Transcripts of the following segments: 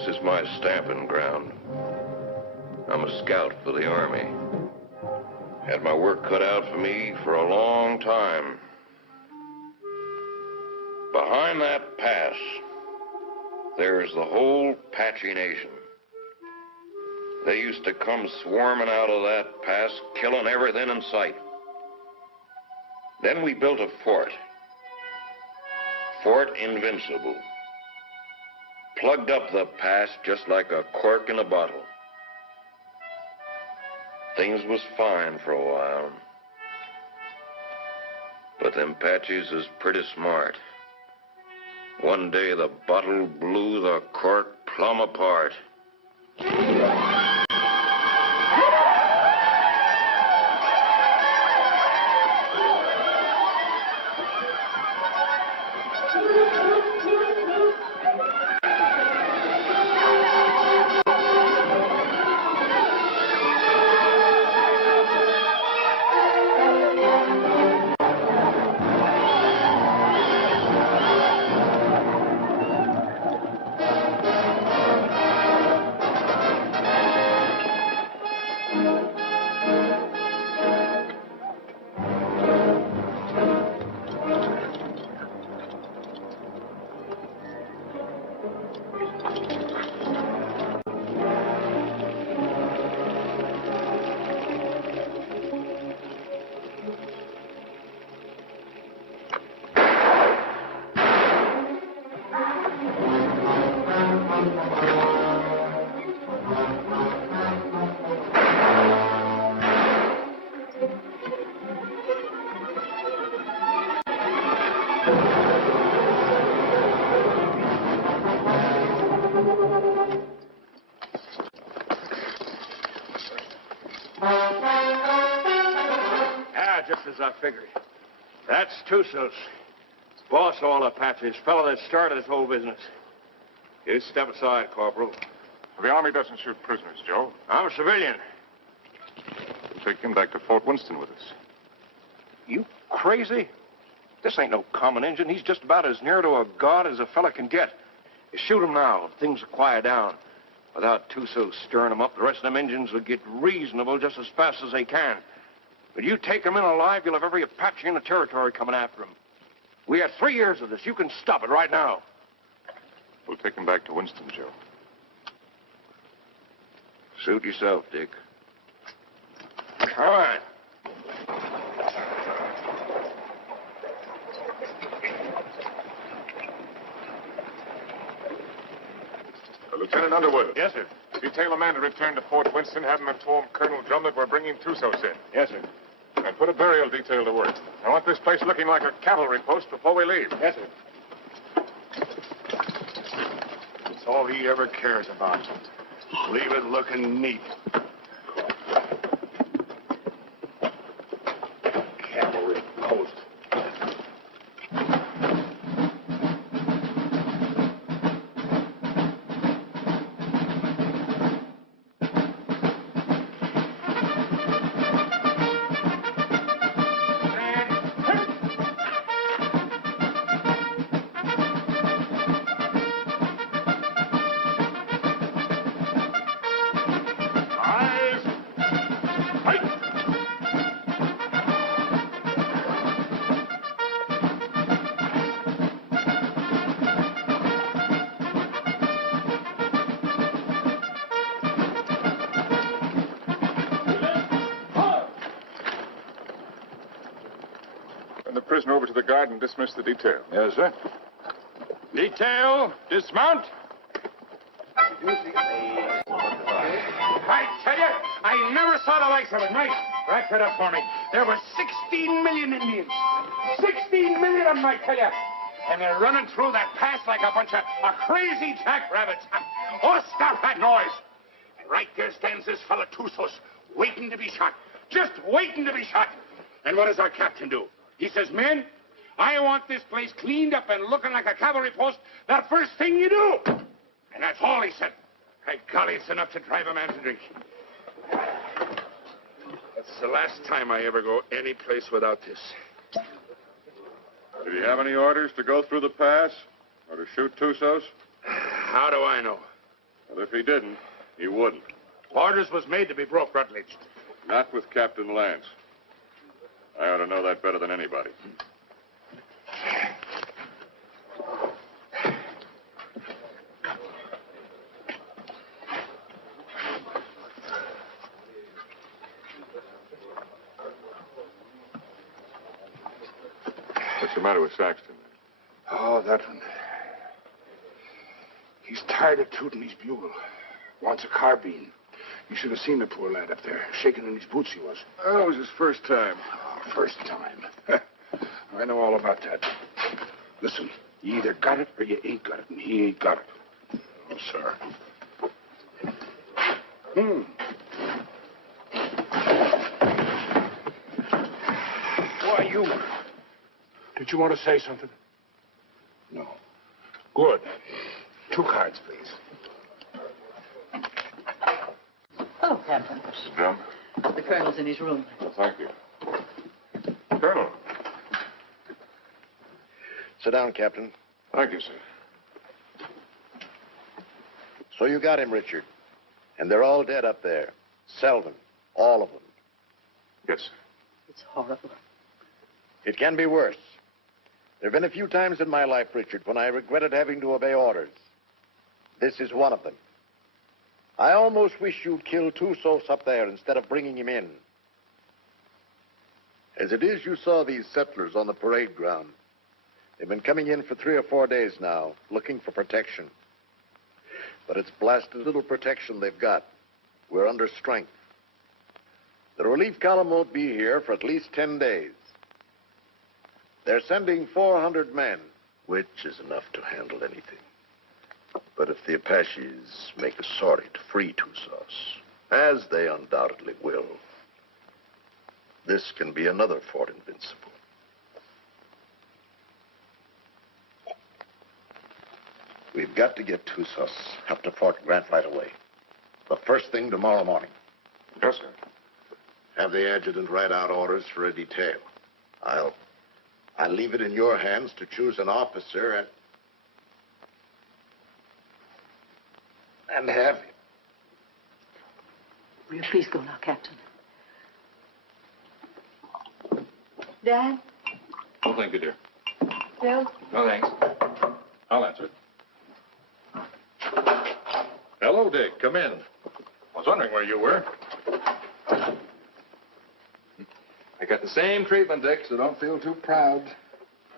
This is my stamping ground. I'm a scout for the Army. Had my work cut out for me for a long time. Behind that pass, there's the whole Apache Nation. They used to come swarming out of that pass, killing everything in sight. Then we built a fort. Fort Invincible. Plugged up the pass just like a cork in a bottle. Things was fine for a while. But them Apaches is pretty smart. One day the bottle blew the cork plumb apart. I figured. That's Tussos. Boss of all Apaches, fellow that started this whole business. You step aside, Corporal. The Army doesn't shoot prisoners, Joe. I'm a civilian. We'll take him back to Fort Winston with us. You crazy? This ain't no common Injun. He's just about as near to a god as a fella can get. You shoot him now, things will quiet down. Without Tussos stirring them up, the rest of them Injuns will get reasonable just as fast as they can. But you take him in alive, you'll have every Apache in the territory coming after him. We had 3 years of this. You can stop it right now. We'll take him back to Winston, Joe. Suit yourself, Dick. All right. Lieutenant Underwood. Yes, sir. Detail a man to return to Fort Winston, have him inform Colonel Drum that we're bringing Tussos in. Yes, sir. And put a burial detail to work. I want this place looking like a cavalry post before we leave. Yes, sir. That's all he ever cares about. Leave it looking neat. Cavalry post. Prisoner over to the guard and dismiss the detail. Yes, sir. Detail, dismount. I tell you, I never saw the likes of it. Mike, wrap that up for me. There were 16 million Indians. 16 million of them, I tell you. And they're running through that pass like a bunch of crazy jackrabbits. Oh, stop that noise. And right there stands this fella Tussos, waiting to be shot. Just waiting to be shot. And what does our captain do? He says, men, I want this place cleaned up and looking like a cavalry post the first thing you do. And that's all he said. By golly, it's enough to drive a man to drink. That's the last time I ever go any place without this. Did he have any orders to go through the pass or to shoot Tussos? How do I know? Well, if he didn't, he wouldn't. Orders was made to be broke, Rutledge. Not with Captain Lance. I ought to know that better than anybody. What's the matter with Saxton? Oh, that one. He's tired of tooting his bugle. Wants a carbine. You should have seen the poor lad up there. Shaking in his boots he was. Oh, it was his first time. Oh, first time. I know all about that. Listen, you either got it or you ain't got it, and he ain't got it. Oh, sir. Why, you... Did you want to say something? No. Good. 2 cards, please. Oh, Captain. Mr. Drum? The colonel's in his room. Well, thank you. Colonel. Sit down, Captain. Thank you, sir. So you got him, Richard. And they're all dead up there. Selden. All of them. Yes, sir. It's horrible. It can be worse. There have been a few times in my life, Richard, when I regretted having to obey orders. This is one of them. I almost wish you'd killed Tussos up there instead of bringing him in. As it is, you saw these settlers on the parade ground. They've been coming in for 3 or 4 days now, looking for protection. But it's blasted little protection they've got. We're under strength. The relief column won't be here for at least 10 days. They're sending 400 men, which is enough to handle anything. But if the Apaches make a sortie to free Tussos, as they undoubtedly will, this can be another Fort Invincible. We've got to get Tussos up to Fort Grant right away. The first thing tomorrow morning. Yes, sir. Have the adjutant write out orders for a detail. I'll leave it in your hands to choose an officer and have him. Will you please go now, Captain? Dad? Oh, thank you, dear. Bill? No, thanks. I'll answer it. Hello, Dick. Come in. I was wondering where you were. I got the same treatment, Dick, so don't feel too proud.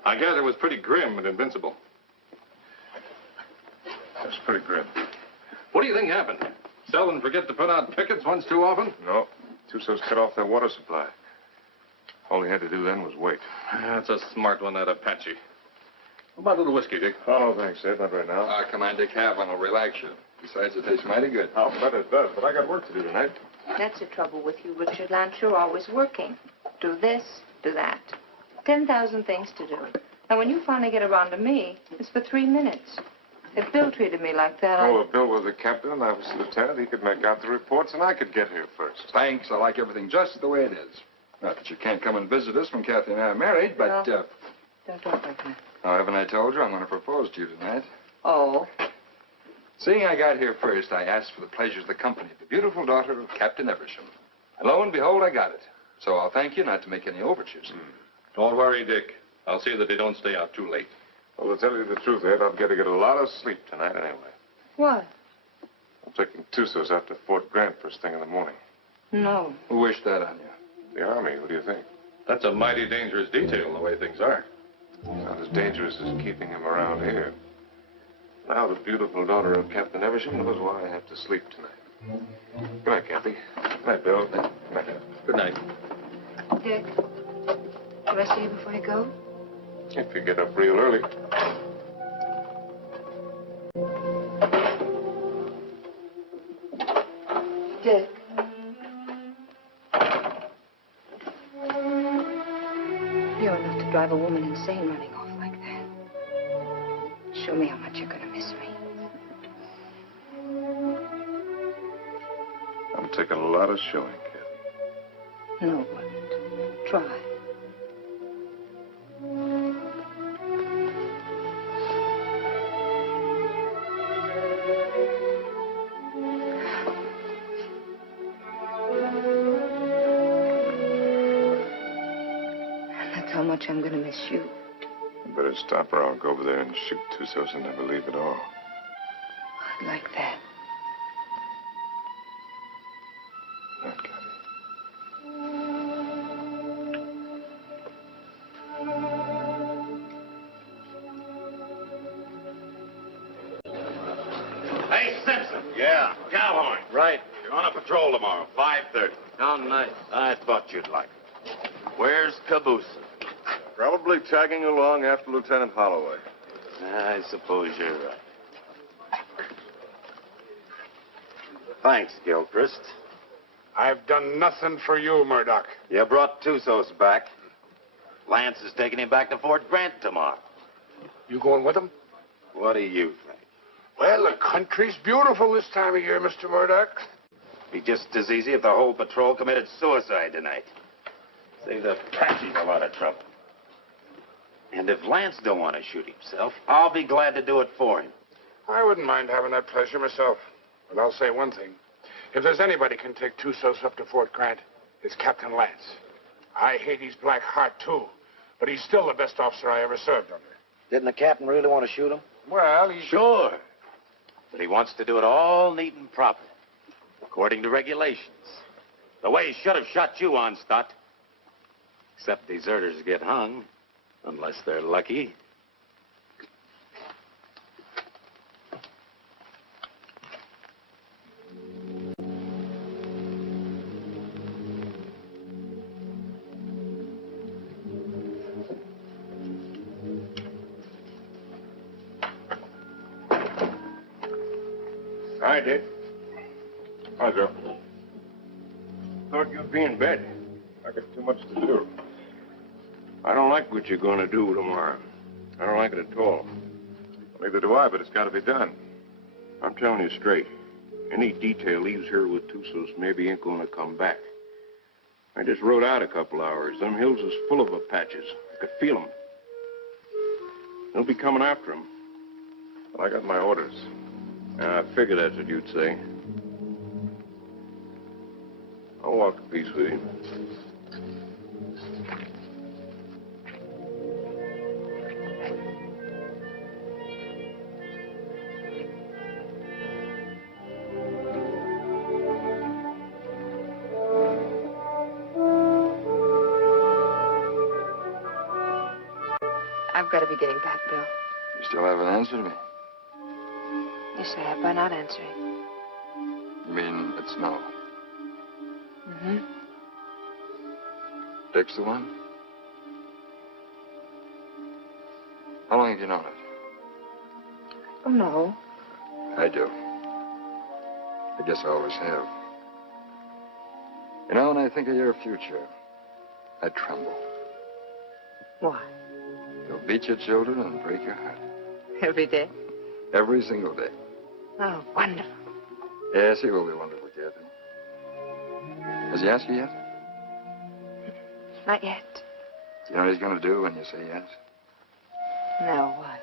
I gather it was pretty grim and invincible. That's pretty grim. What do you think happened? Selden forget to put out pickets once too often? No. Tussos cut off their water supply. All he had to do then was wait. That's a smart one, that Apache. What about a little whiskey, Dick? Oh, no, thanks, Ed. Not right now. Come on, Dick. Have one. It'll relax you. Besides, it tastes mighty good. I'll bet it does, but I got work to do tonight. That's the trouble with you, Richard Lance. You're always working. Do this, do that. 10,000 things to do. And when you finally get around to me, it's for 3 minutes. If Bill treated me like that, Oh, if Bill were the captain and I was the lieutenant, he could make out the reports and I could get here first. Thanks. I like everything just the way it is. Not that you can't come and visit us when Kathy and I are married, but, No. Don't talk like that. now, haven't I told you I'm going to propose to you tonight? Oh. Seeing I got here first, I asked for the pleasure of the company of the beautiful daughter of Captain Eversham. And lo and behold, I got it. So I'll thank you not to make any overtures. Don't worry, Dick. I'll see that they don't stay out too late. Well, to tell you the truth, Ed, I'm going to get a lot of sleep tonight anyway. What? I'm taking Tussos out to Fort Grant first thing in the morning. No. Who wished that on you? The Army, what do you think? That's a mighty dangerous detail, the way things are. It's not as dangerous as keeping him around here. Now the beautiful daughter of Captain Eversham knows why I have to sleep tonight. Good night, Kathy. Good night, Bill. Good night. Good night. Dick, can I see you before you go? If you get up real early. Dick. You're enough to drive a woman insane running off like that. Show me how much you're going to miss me. I'm taking a lot of showing, Kathy. No, it wouldn't. Try. much I'm going to miss you. You better stop or I'll go over there and shoot Tussos and never leave at all. I'd like that. Not Kathy. Hey, Simpson. Yeah. Cowhorn. Right. You're on a patrol tomorrow, 5:30. How nice. I thought you'd like it. Where's Caboose? Probably tagging along after Lieutenant Holloway. I suppose you're right. Thanks, Gilchrist. I've done nothing for you, Murdoch. You brought Tussos back. Lance is taking him back to Fort Grant tomorrow. You going with him? What do you think? Well, the country's beautiful this time of year, Mr. Murdoch. Be just as easy if the whole patrol committed suicide tonight. Save the Apaches a lot of trouble. And if Lance don't want to shoot himself, I'll be glad to do it for him. I wouldn't mind having that pleasure myself. But I'll say one thing. If there's anybody can take Tussos up to Fort Grant, it's Captain Lance. I hate his black heart, too. But he's still the best officer I ever served under. Didn't the captain really want to shoot him? Well, he... Sure. But he wants to do it all neat and proper, according to regulations. The way he should have shot you on, Stott. Except deserters get hung, unless they're lucky. Hi, Dick. Hi, Joe. Thought you'd be in bed. I got too much to do. I don't like what you're going to do tomorrow. I don't like it at all. Neither do I, but it's got to be done. I'm telling you straight. Any detail leaves here with Tussos maybe ain't going to come back. I just rode out a couple hours. Them hills is full of Apaches. I could feel them. They'll be coming after him. Well, I got my orders. I figured that's what you'd say. I'll walk a piece with you. I've got to be getting back, Bill. You still haven't answered me. Yes, I have by not answering. You mean it's no? Mm-hmm. Dick's the one? How long have you known it? Oh, no. I do. I guess I always have. You know, when I think of your future, I tremble. Why? You'll beat your children and break your heart. Every day? Every single day. Oh, wonderful. Yes, he will be wonderful, Kathy. Has he asked you yet? Not yet. Do you know what he's going to do when you say yes? No, what?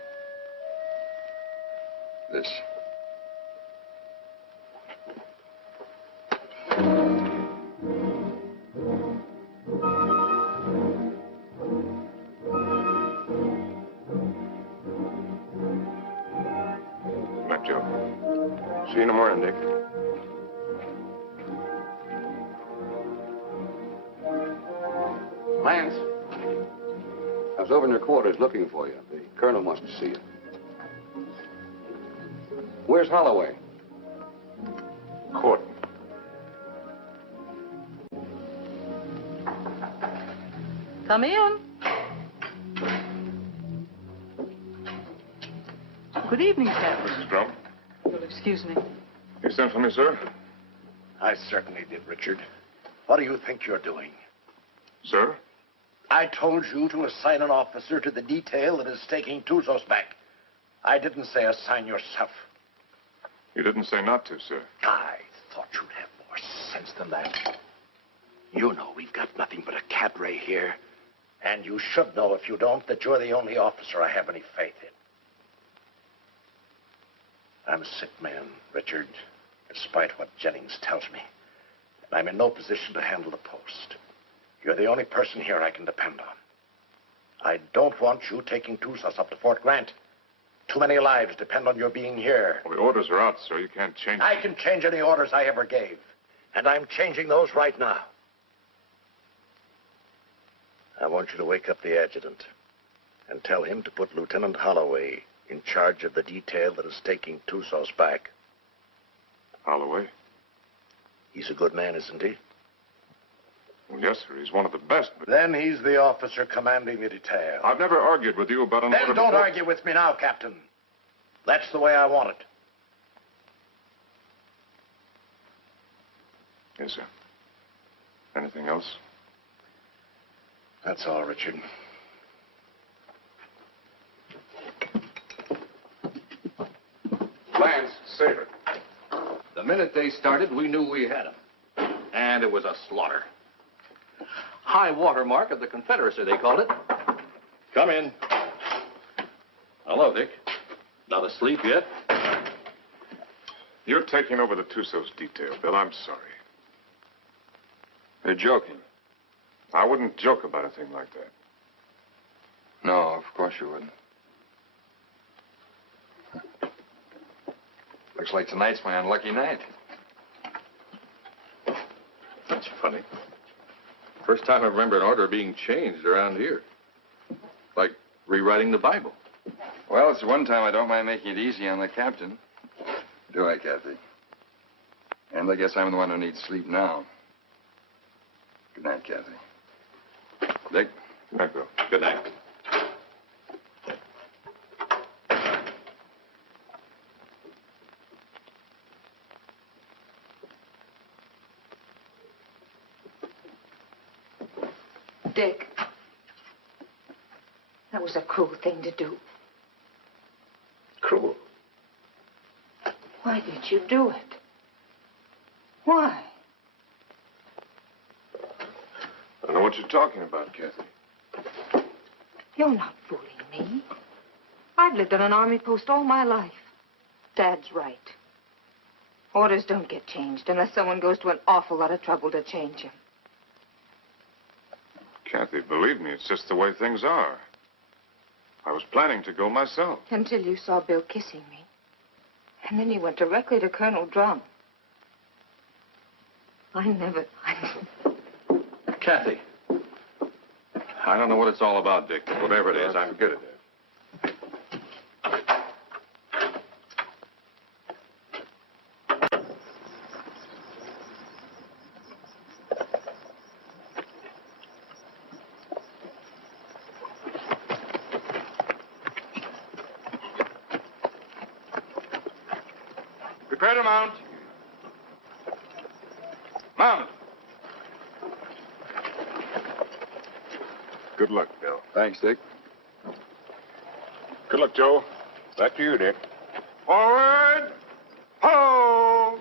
This. Good night, Joe. See you in the morning, Dick. Lance, I was over in your quarters looking for you. The colonel wants to see you. Where's Holloway? Court. Come in. Good evening, Captain. Mrs. Drum, You'll excuse me. you sent for me, sir? I certainly did, Richard. What do you think you're doing? Sir? I told you to assign an officer to the detail that is taking Tussos back. I didn't say assign yourself. You didn't say not to, sir. I thought you'd have more sense than that. You know we've got nothing but a cadre here. And you should know, if you don't, that you're the only officer I have any faith in. I'm a sick man, Richard, despite what Jennings tells me. And I'm in no position to handle the post. You're the only person here I can depend on. I don't want you taking Tusas up to Fort Grant. Too many lives depend on your being here. Well, the orders are out, sir. You can't change them. I can change any orders I ever gave. And I'm changing those right now. I want you to wake up the adjutant and tell him to put Lieutenant Holloway in charge of the detail that is taking Tusas back. Holloway? He's a good man, isn't he? Well, yes, sir. He's one of the best. But... Then he's the officer commanding the detail. I've never argued with you about an order. Then don't argue with me now, Captain. That's the way I want it. Yes, sir. Anything else? That's all, Richard. Lance, save it. The minute they started, we knew we had them. And it was a slaughter. High water mark of the Confederacy, they called it. Come in. Hello, Dick. Not asleep yet? You're taking over the Tussos detail, Bill. I'm sorry. You're joking. I wouldn't joke about a thing like that. No, of course you wouldn't. Looks like tonight's my unlucky night. That's funny. First time I remember an order being changed around here. Like rewriting the Bible. Well, it's the one time I don't mind making it easy on the captain. Do I, Kathy? And I guess I'm the one who needs sleep now. Good night, Kathy. Dick? Good night, Bill. Good night. Dick, that was a cruel thing to do. Cruel. Why did you do it? Why? I don't know what you're talking about, Kathy. You're not fooling me. I've lived on an army post all my life. Dad's right. Orders don't get changed unless someone goes to an awful lot of trouble to change them. Kathy, believe me, it's just the way things are. I was planning to go myself. Until you saw Bill kissing me. And then you went directly to Colonel Drum. Kathy. I don't know what it's all about, Dick, but whatever it is, I'm good at it. Prepare to mount. Mount. Good luck, Bill. Thanks, Dick. Good luck, Joe. Back to you, Dick. Forward. Ho!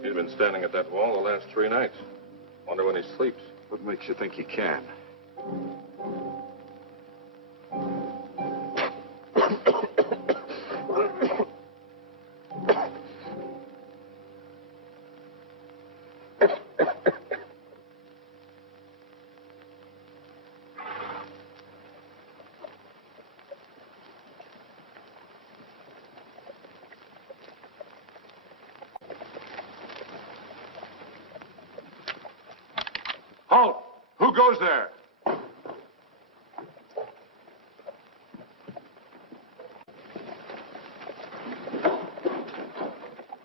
He's been standing at that wall the last 3 nights. Wonder when he sleeps. What makes you think he can? goes there?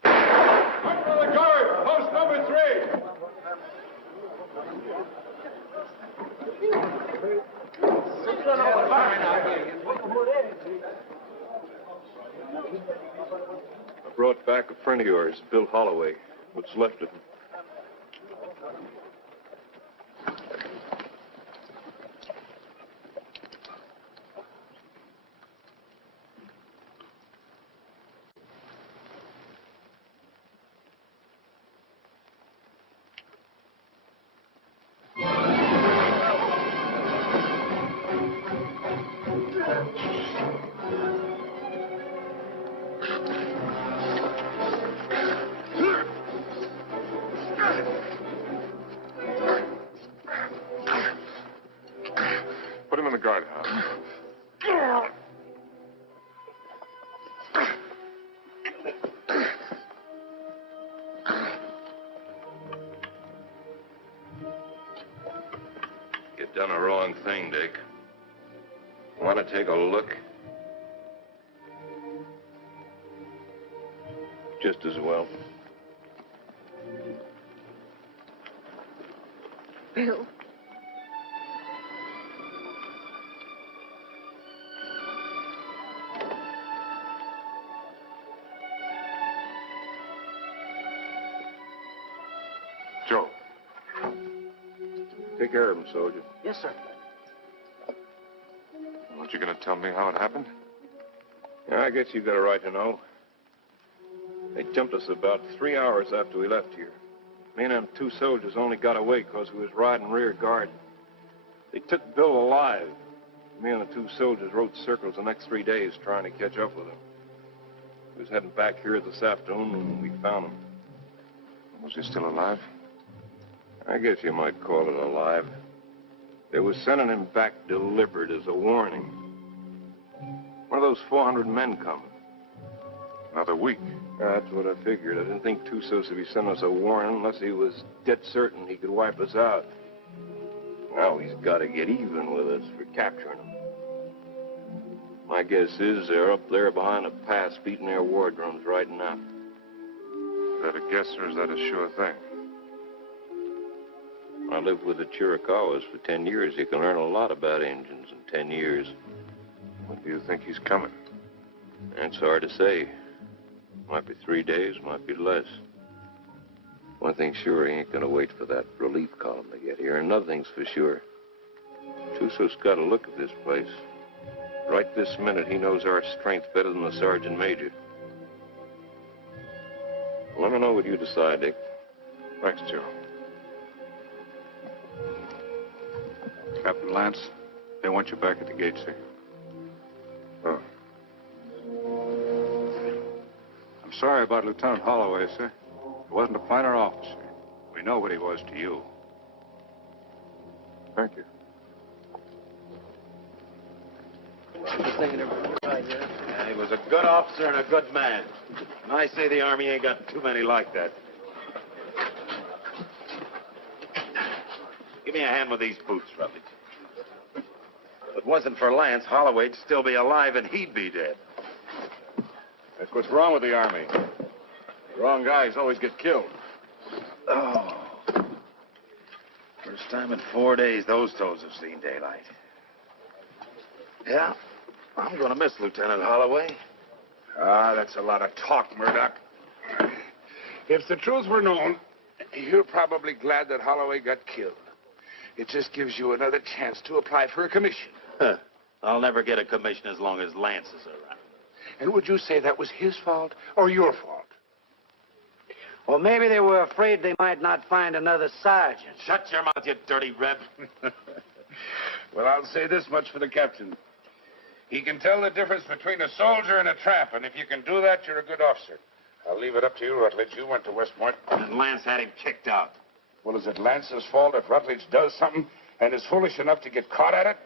Under the guard, post number 3. I brought back a friend of yours, Bill Holloway. What's left of him. Put him in the guardhouse. You done a wrong thing, Dick. Want to take a look? Just as well. Bill. Joe. Take care of him, soldier. Yes, sir. Aren't you going to tell me how it happened? Yeah, I guess you've got a right to know. They jumped us about 3 hours after we left here. Me and them 2 soldiers only got away because we was riding rear guard. They took Bill alive. Me and the 2 soldiers rode circles the next 3 days trying to catch up with him. We was heading back here this afternoon when we found him. Was he still alive? I guess you might call it alive. They was sending him back delivered as a warning. One of those 400 men coming. Another week. That's what I figured. I didn't think Tusos would be sending us a warning unless he was dead certain he could wipe us out. Now he's got to get even with us for capturing him. My guess is they're up there behind a pass beating their war drums right now. Is that a guess or is that a sure thing? I lived with the Chiricahuas for 10 years. You can learn a lot about Indians in 10 years. When do you think he's coming? That's hard to say. Might be 3 days, might be less. One thing's sure, he ain't gonna wait for that relief column to get here. Another thing's for sure. Tuso's got a look at this place. Right this minute, he knows our strength better than the sergeant major. Let me know what you decide, Dick. Thanks, Joe. Captain Lance, they want you back at the gate, sir. Oh. I'm sorry about Lieutenant Holloway, sir. He wasn't a finer officer. We know what he was to you. Thank you. Yeah, he was a good officer and a good man. And I say the Army ain't got too many like that. Give me a hand with these boots, Rutledge. If it wasn't for Lance, Holloway'd still be alive and he'd be dead. That's what's wrong with the Army. The wrong guys always get killed. Oh. First time in 4 days those toes have seen daylight. Yeah, I'm gonna miss Lieutenant Holloway. Ah, that's a lot of talk, Murdoch. If the truth were known, you're probably glad that Holloway got killed. It just gives you another chance to apply for a commission. Huh. I'll never get a commission as long as Lance is around. And would you say that was his fault or your fault? Well, maybe they were afraid they might not find another sergeant. Shut your mouth, you dirty reb. Well, I'll say this much for the captain. He can tell the difference between a soldier and a tramp, and if you can do that, you're a good officer. I'll leave it up to you, Rutledge. You went to West Point. And Lance had him kicked out. Well, is it Lance's fault if Rutledge does something and is foolish enough to get caught at it?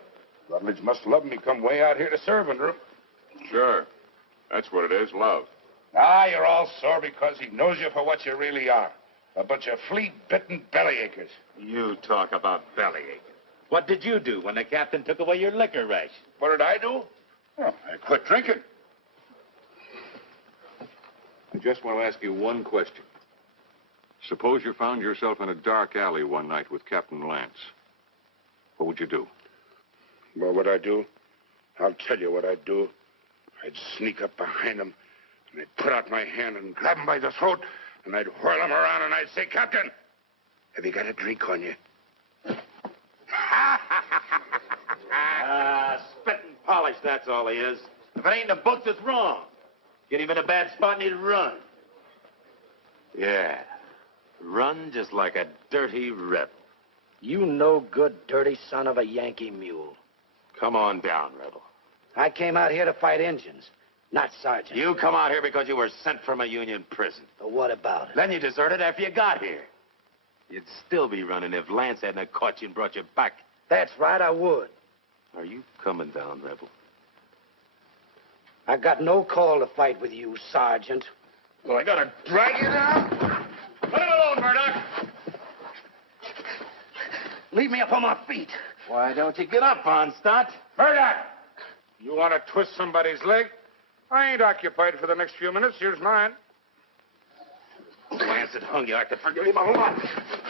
Rutledge must love him. He come way out here to serve under him. Sure. That's what it is, love. Ah, you're all sore because he knows you for what you really are. A bunch of flea-bitten bellyachers. You talk about bellyaching. What did you do when the captain took away your liquor ration? What did I do? Oh, I quit drinking. I just want to ask you one question. Suppose you found yourself in a dark alley one night with Captain Lance. What would you do? What would I do? I'll tell you what I'd do. I'd sneak up behind him, and I'd put out my hand and grab him by the throat, and I'd whirl him around, and I'd say, Captain, have you got a drink on you? Spit and polish, that's all he is. If it ain't in the books, it's wrong. Get him in a bad spot and he'd run. Yeah, run just like a dirty rebel. You no good, dirty son of a Yankee mule. Come on down, rebel. I came out here to fight Indians, not sergeant. You come out here because you were sent from a Union prison. But what about it? Then you deserted after you got here. You'd still be running if Lance hadn't caught you and brought you back. That's right, I would. Are you coming down, rebel? I got no call to fight with you, Sergeant. Well, I gotta drag you down? Let him alone, Murdoch! Leave me up on my feet. Why don't you get up, Von Stott? Murdoch! You want to twist somebody's leg? I ain't occupied for the next few minutes. Here's mine. Lance had hung you. I could forgive him a lot.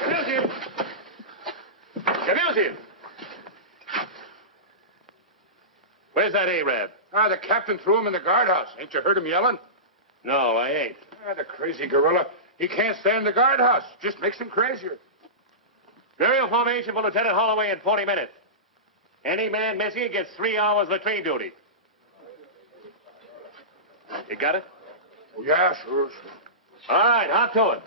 Abuse him! Abuse him! Where's that Arab? The captain threw him in the guardhouse. Ain't you heard him yelling? No, I ain't. The crazy gorilla. He can't stay in the guardhouse. Just makes him crazier. Burial formation for Lieutenant Holloway in 40 minutes. Any man missing gets 3 hours latrine duty. You got it? Oh, yeah, sure. All right, hop to it.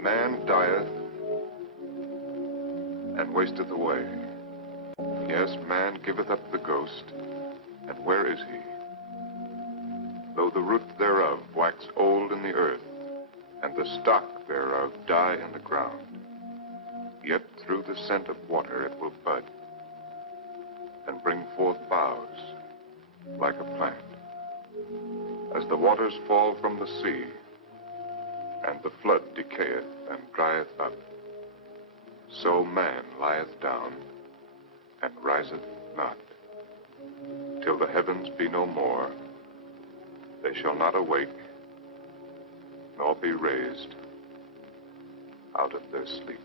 Man dieth and wasteth away. Yes, man giveth up the ghost, and where is he? Though the root thereof wax old in the earth, and the stock thereof die in the ground, yet through the scent of water it will bud, and bring forth boughs like a plant. As the waters fall from the sea, and the flood decayeth and drieth up, so man lieth down and riseth not. Till the heavens be no more, they shall not awake, nor be raised out of their sleep.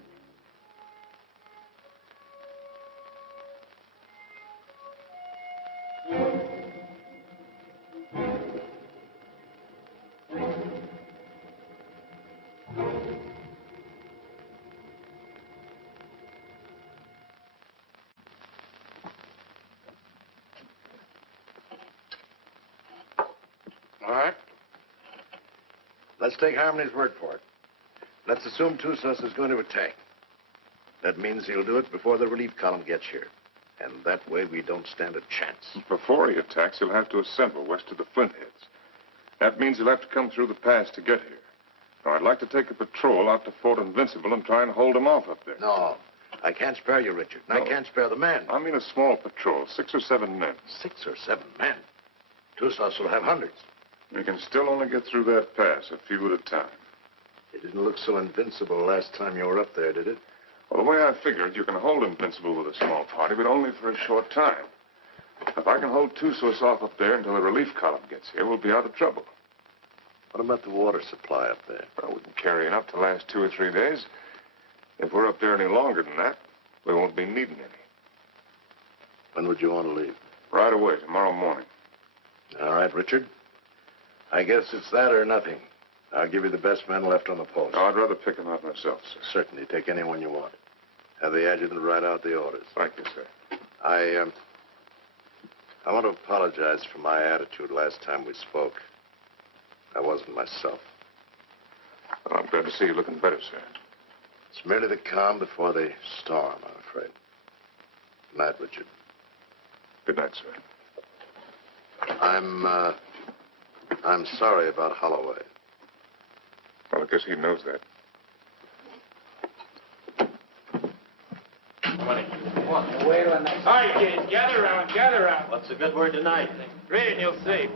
All right. Let's take Harmony's word for it. Let's assume Tussos is going to attack. That means he'll do it before the relief column gets here. And that way we don't stand a chance. Before he attacks, he'll have to assemble west of the Flintheads. That means he'll have to come through the pass to get here. Now, I'd like to take a patrol out to Fort Invincible and try and hold him off up there. No, I can't spare you, Richard. And No. I can't spare the men. I mean a small patrol, 6 or 7 men. 6 or 7 men? Tussos will have hundreds. We can still only get through that pass, a few at a time. It didn't look so invincible last time you were up there, did it? Well, the way I figured, you can hold Invincible with a small party, but only for a short time. If I can hold Tussos off up there until the relief column gets here, we'll be out of trouble. What about the water supply up there? Well, we can carry enough to last 2 or 3 days. If we're up there any longer than that, we won't be needing any. When would you want to leave? Right away, tomorrow morning. All right, Richard. I guess it's that or nothing. I'll give you the best men left on the post. No, I'd rather pick them out myself, sir. Certainly. Take anyone you want. Have the adjutant write out the orders. Thank you, sir. I want to apologize for my attitude last time we spoke. I wasn't myself. Well, I'm glad to see you looking better, sir. It's merely the calm before the storm, I'm afraid. Good night, Richard. Good night, sir. I'm sorry about Holloway. Well, I guess he knows that. All right, kids, gather around, gather around. What's the good word tonight? Read and you'll see.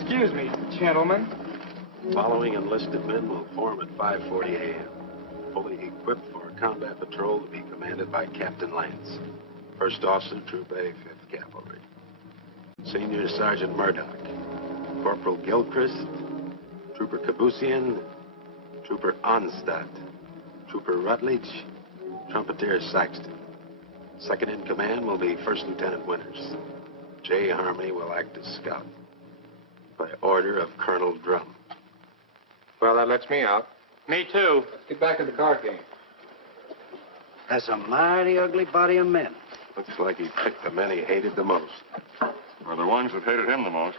Excuse me, gentlemen. Following enlisted men will form at 5:40 a.m. Fully equipped for a combat patrol to be commanded by Captain Lance, 1st Officer, Troop A, 5th Cavalry. Senior Sergeant Murdoch, Corporal Gilchrist, Trooper Kabusian, Trooper Onstadt, Trooper Rutledge, Trumpeter Saxton. Second in command will be 1st Lieutenant Winters. J. Harmony will act as scout. By order of Colonel Drum. Well, that lets me out. Me too. Let's get back to the card game. That's a mighty ugly body of men. Looks like he picked the men he hated the most. Or the ones that hated him the most.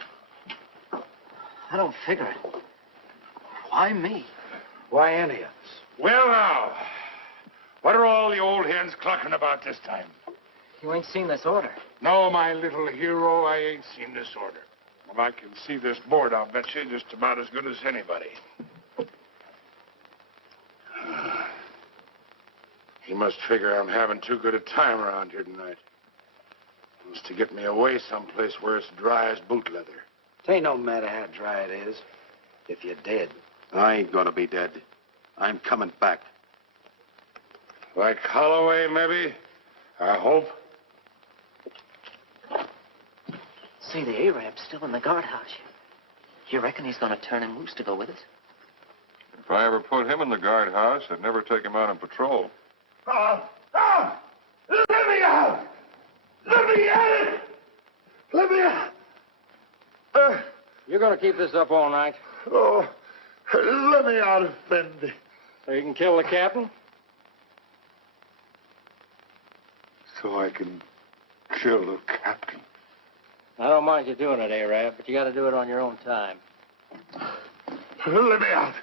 I don't figure it. Why me? Why any of us? Well, now, what are all the old hens clucking about this time? You ain't seen this order. No, my little hero, I ain't seen this order. Well, I can see this board, I'll bet you, just about as good as anybody. He must figure I'm having too good a time around here tonight. He wants to get me away someplace where it's dry as boot leather. It ain't no matter how dry it is. If you're dead. I ain't gonna be dead. I'm coming back. Like Holloway, maybe? I hope. See, the Arab's still in the guardhouse. You reckon he's gonna turn him loose to go with us? If I ever put him in the guardhouse, I'd never take him out on patrol. Let me out! Let me out! Let me out! You're gonna keep this up all night? Oh, let me out, Effendi. So you can kill the captain? So I can kill the captain. I don't mind you doing it, Arab, but you gotta do it on your own time. Let me out!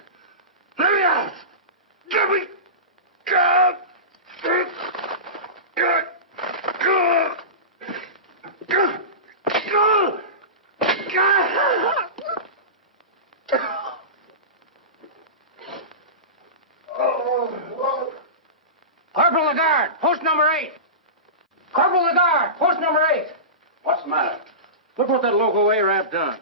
Let me out! Get me! God! Corporal of the Guard, post number 8. Corporal of the Guard, post number 8. What's the matter? Look what that local Arab done.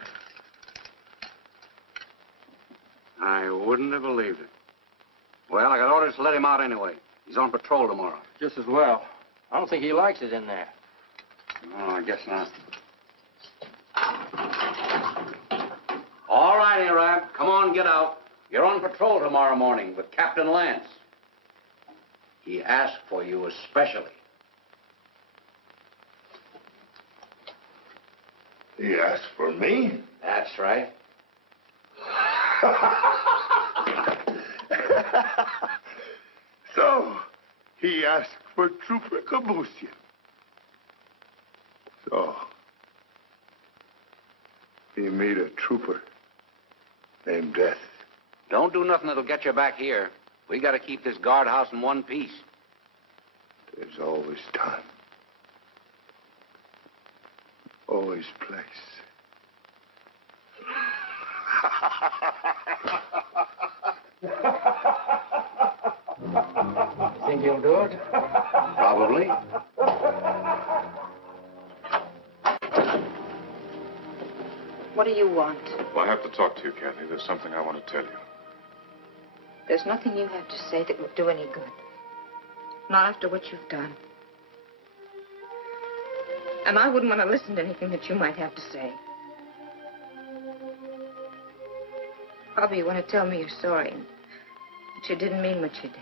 I wouldn't have believed it. Well, I got orders to let him out anyway. He's on patrol tomorrow. Just as well. I don't think he likes it in there. No, I guess not. All right, Arab. Come on, get out. You're on patrol tomorrow morning with Captain Lance. He asked for you especially. He asked for me? That's right. So, he asked for Trooper Kabusian. So, he made a trooper named Death. Don't do nothing that'll get you back here. We got to keep this guardhouse in one piece. There's always time. Always place. Think you'll do it? Probably. What do you want? Well, I have to talk to you, Kathy. There's something I want to tell you. There's nothing you have to say that would do any good. Not after what you've done. And I wouldn't want to listen to anything that you might have to say. Probably you want to tell me you're sorry and that you didn't mean what you did.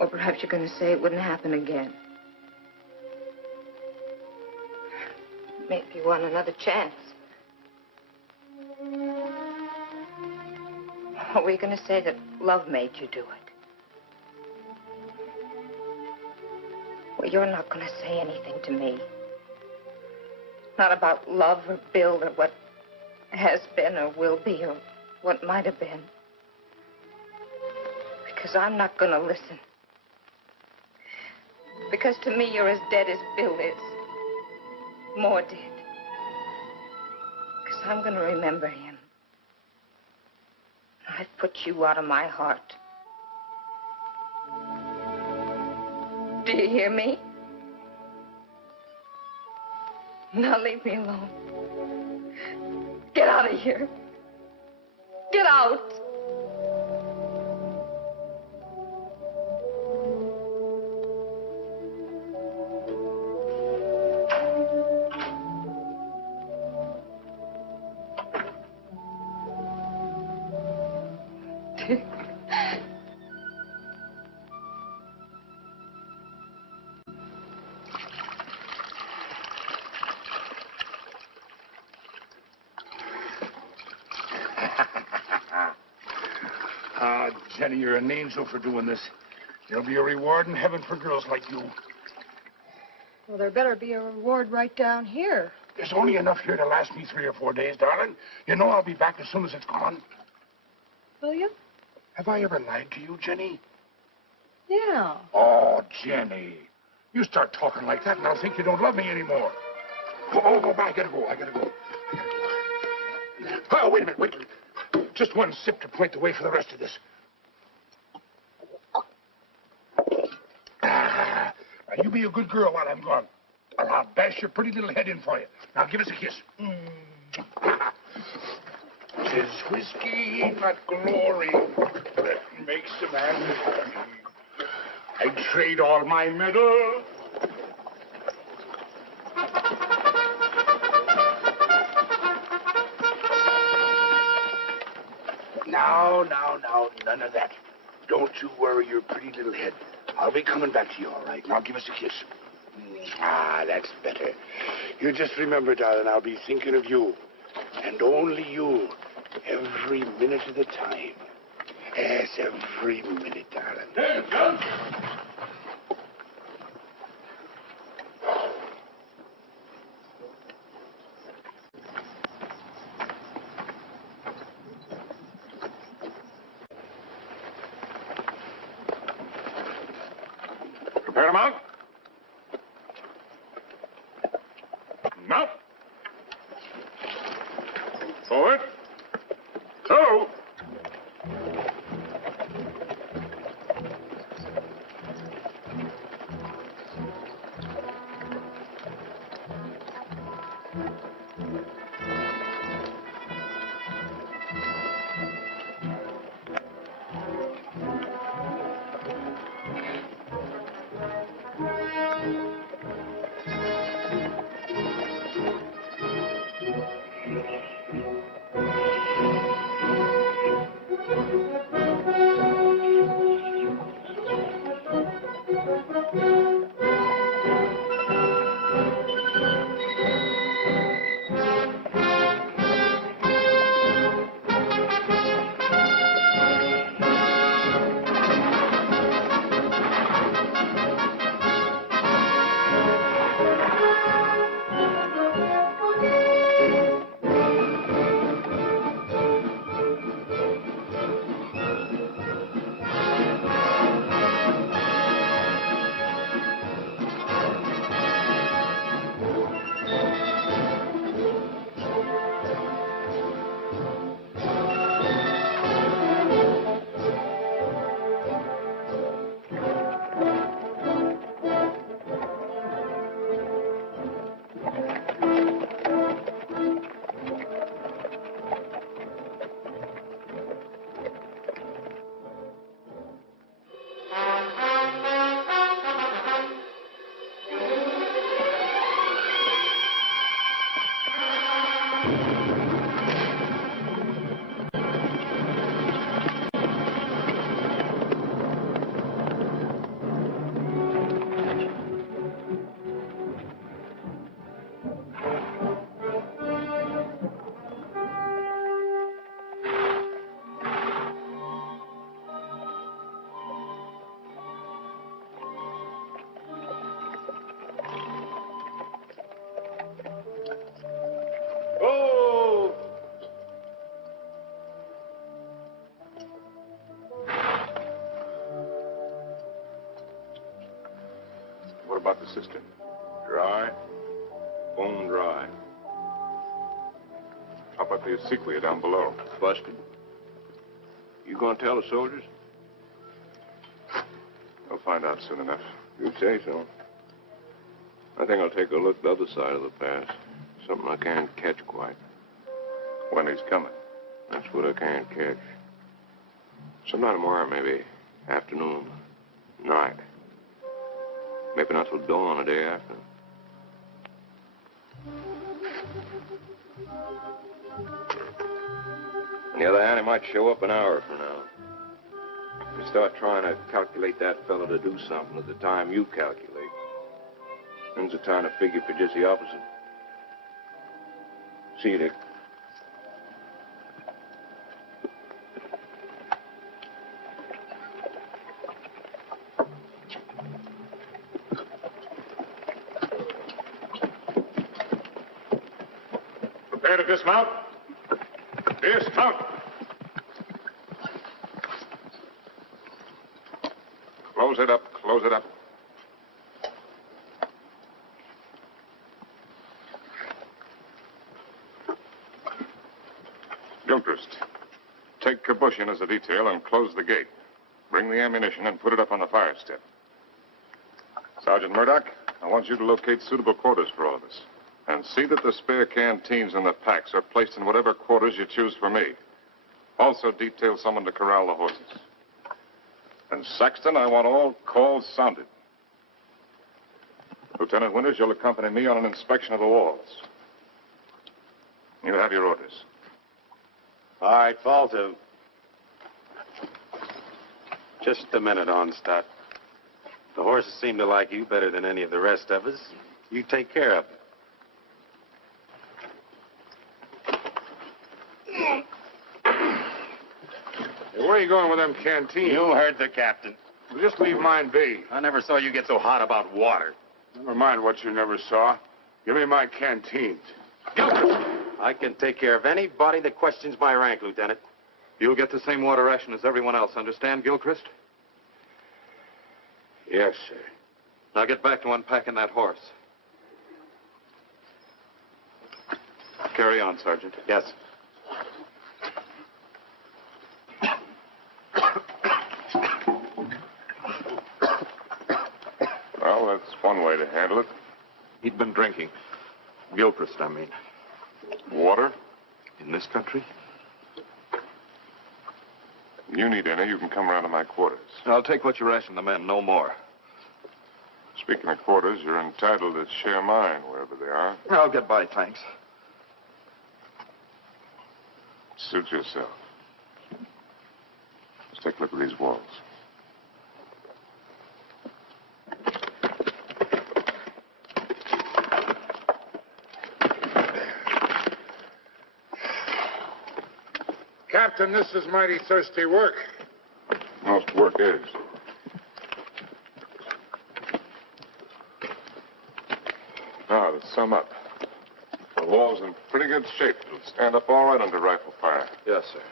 Or perhaps you're going to say it wouldn't happen again. Maybe you want another chance. Or were you going to say that love made you do it? Well, you're not going to say anything to me. Not about love or Bill or what has been or will be or what might have been. Because I'm not going to listen. Because to me, you're as dead as Bill is. More dead. Because I'm going to remember him. I've put you out of my heart. Do you hear me? Now leave me alone. Get out of here. Get out. Jenny, you're an angel for doing this. There'll be a reward in heaven for girls like you. Well, there better be a reward right down here. There's only enough here to last me 3 or 4 days, darling. You know I'll be back as soon as it's gone. Will you? Have I ever lied to you, Jenny? Yeah. Oh, Jenny. You start talking like that and I'll think you don't love me anymore. Oh, I gotta go. Oh, wait a minute. Just one sip to point the way for the rest of this. Now, you be a good girl while I'm gone. Or I'll bash your pretty little head in for you. Now, give us a kiss. 'Tis whiskey, not glory, that makes a man happy. I'd trade all my medal. Now, none of that. Don't you worry your pretty little head. I'll be coming back to you, all right? Now, give us a kiss. That's better. You just remember, darling, I'll be thinking of you. And only you. Every minute of the time. Yes, every minute, darling. Hey, John. Prepare to mount. Mount. Forward. Go. about the cistern? Dry. Bone dry. How about the acequia down below? Busted. You gonna tell the soldiers? We'll find out soon enough. You say so. I think I'll take a look the other side of the pass. Something I can't catch quite. When he's coming. That's what I can't catch. Sometime tomorrow, maybe. Afternoon. Night. Maybe not till dawn the day after. On the other hand, he might show up an hour from now. You start trying to calculate that fellow to do something at the time you calculate. Things are trying to figure for just the opposite. See you, Dick. Prepare to dismount. Dismount. Close it up. Close it up. Gilchrist, take Kabushian as a detail and close the gate. Bring the ammunition and put it up on the fire step. Sergeant Murdoch, I want you to locate suitable quarters for all of us. And see that the spare canteens and the packs are placed in whatever quarters you choose for me. Also detail someone to corral the horses. And Saxton, I want all calls sounded. Lieutenant Winters, you'll accompany me on an inspection of the walls. You have your orders. All right, fall to. Just a minute, Onstadt. The horses seem to like you better than any of the rest of us. You take care of them. Hey, where are you going with them canteens? You heard the captain. Well, just leave mine be. I never saw you get so hot about water. Never mind what you never saw. Give me my canteens. I can take care of anybody that questions my rank, Lieutenant. You'll get the same water ration as everyone else, understand, Gilchrist? Yes, sir. Now get back to unpacking that horse. Carry on, Sergeant. Yes. Well, that's one way to handle it. He'd been drinking. Gilchrist, I mean. Water? In this country? You need any, you can come around to my quarters. I'll take what you ration the men, no more. Speaking of quarters, you're entitled to share mine, wherever they are. I'll get by, thanks. Suit yourself. Let's take a look at these walls. Captain, this is mighty thirsty work. Most work is. Now, to sum up, the wall's in pretty good shape. It'll stand up all right under rifle fire. Yes, sir.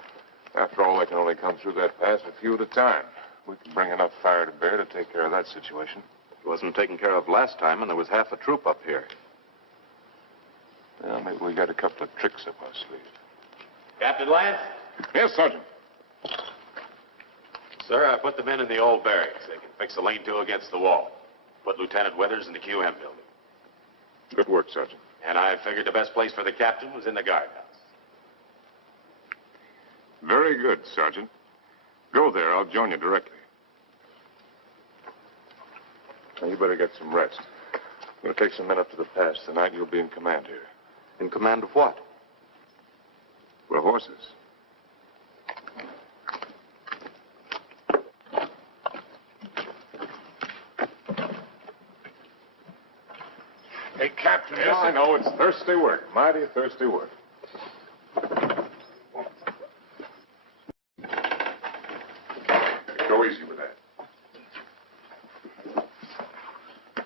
After all, they can only come through that pass a few at a time. We can bring enough fire to bear to take care of that situation. It wasn't taken care of last time, and there was half a troop up here. Well, maybe we got a couple of tricks up our sleeve. Captain Lance? Yes, Sergeant. Sir, I put the men in the old barracks. They can fix a lean-to against the wall. Put Lieutenant Withers in the QM building. Good work, Sergeant. And I figured the best place for the captain was in the guardhouse. Very good, Sergeant. Go there. I'll join you directly. Now, you better get some rest. I'm going to take some men up to the pass. Tonight, you'll be in command here. In command of what? For horses. Hey, Captain. Yes, I know. It's thirsty work. Mighty thirsty work. Go easy with that.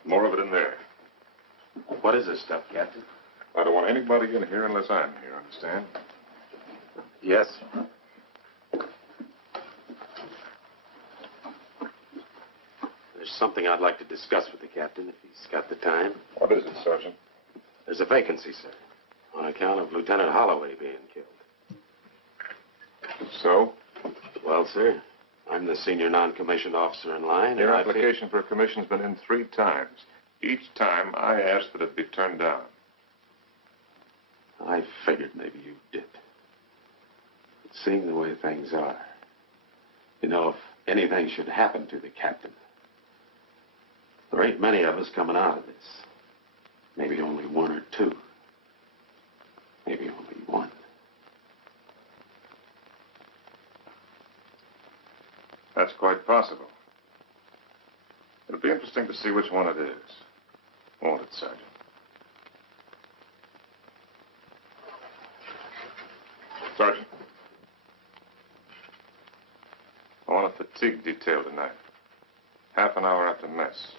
More of it in there. What is this stuff, Captain? I don't want anybody in here unless I'm here, understand? Yes. There's something I'd like to discuss with the captain, if he's got the time. What is it, Sergeant? There's a vacancy, sir, on account of Lieutenant Holloway being killed. So? Well, sir, I'm the senior non-commissioned officer in line. Your application for a commission's been in 3 times. Each time, I asked that it be turned down. I figured maybe you did. But seeing the way things are, you know, if anything should happen to the captain, there ain't many of us coming out of this. Maybe only 1 or 2. Maybe only 1. That's quite possible. It'll be interesting to see which one it is. Won't it, Sergeant? Sergeant. I want a fatigue detail tonight. Half an hour after mess.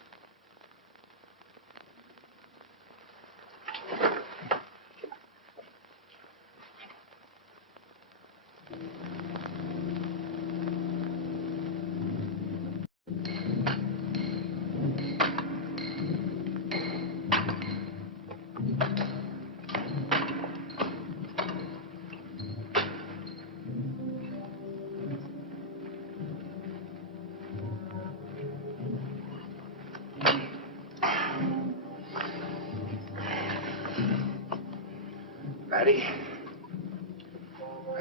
Laddie,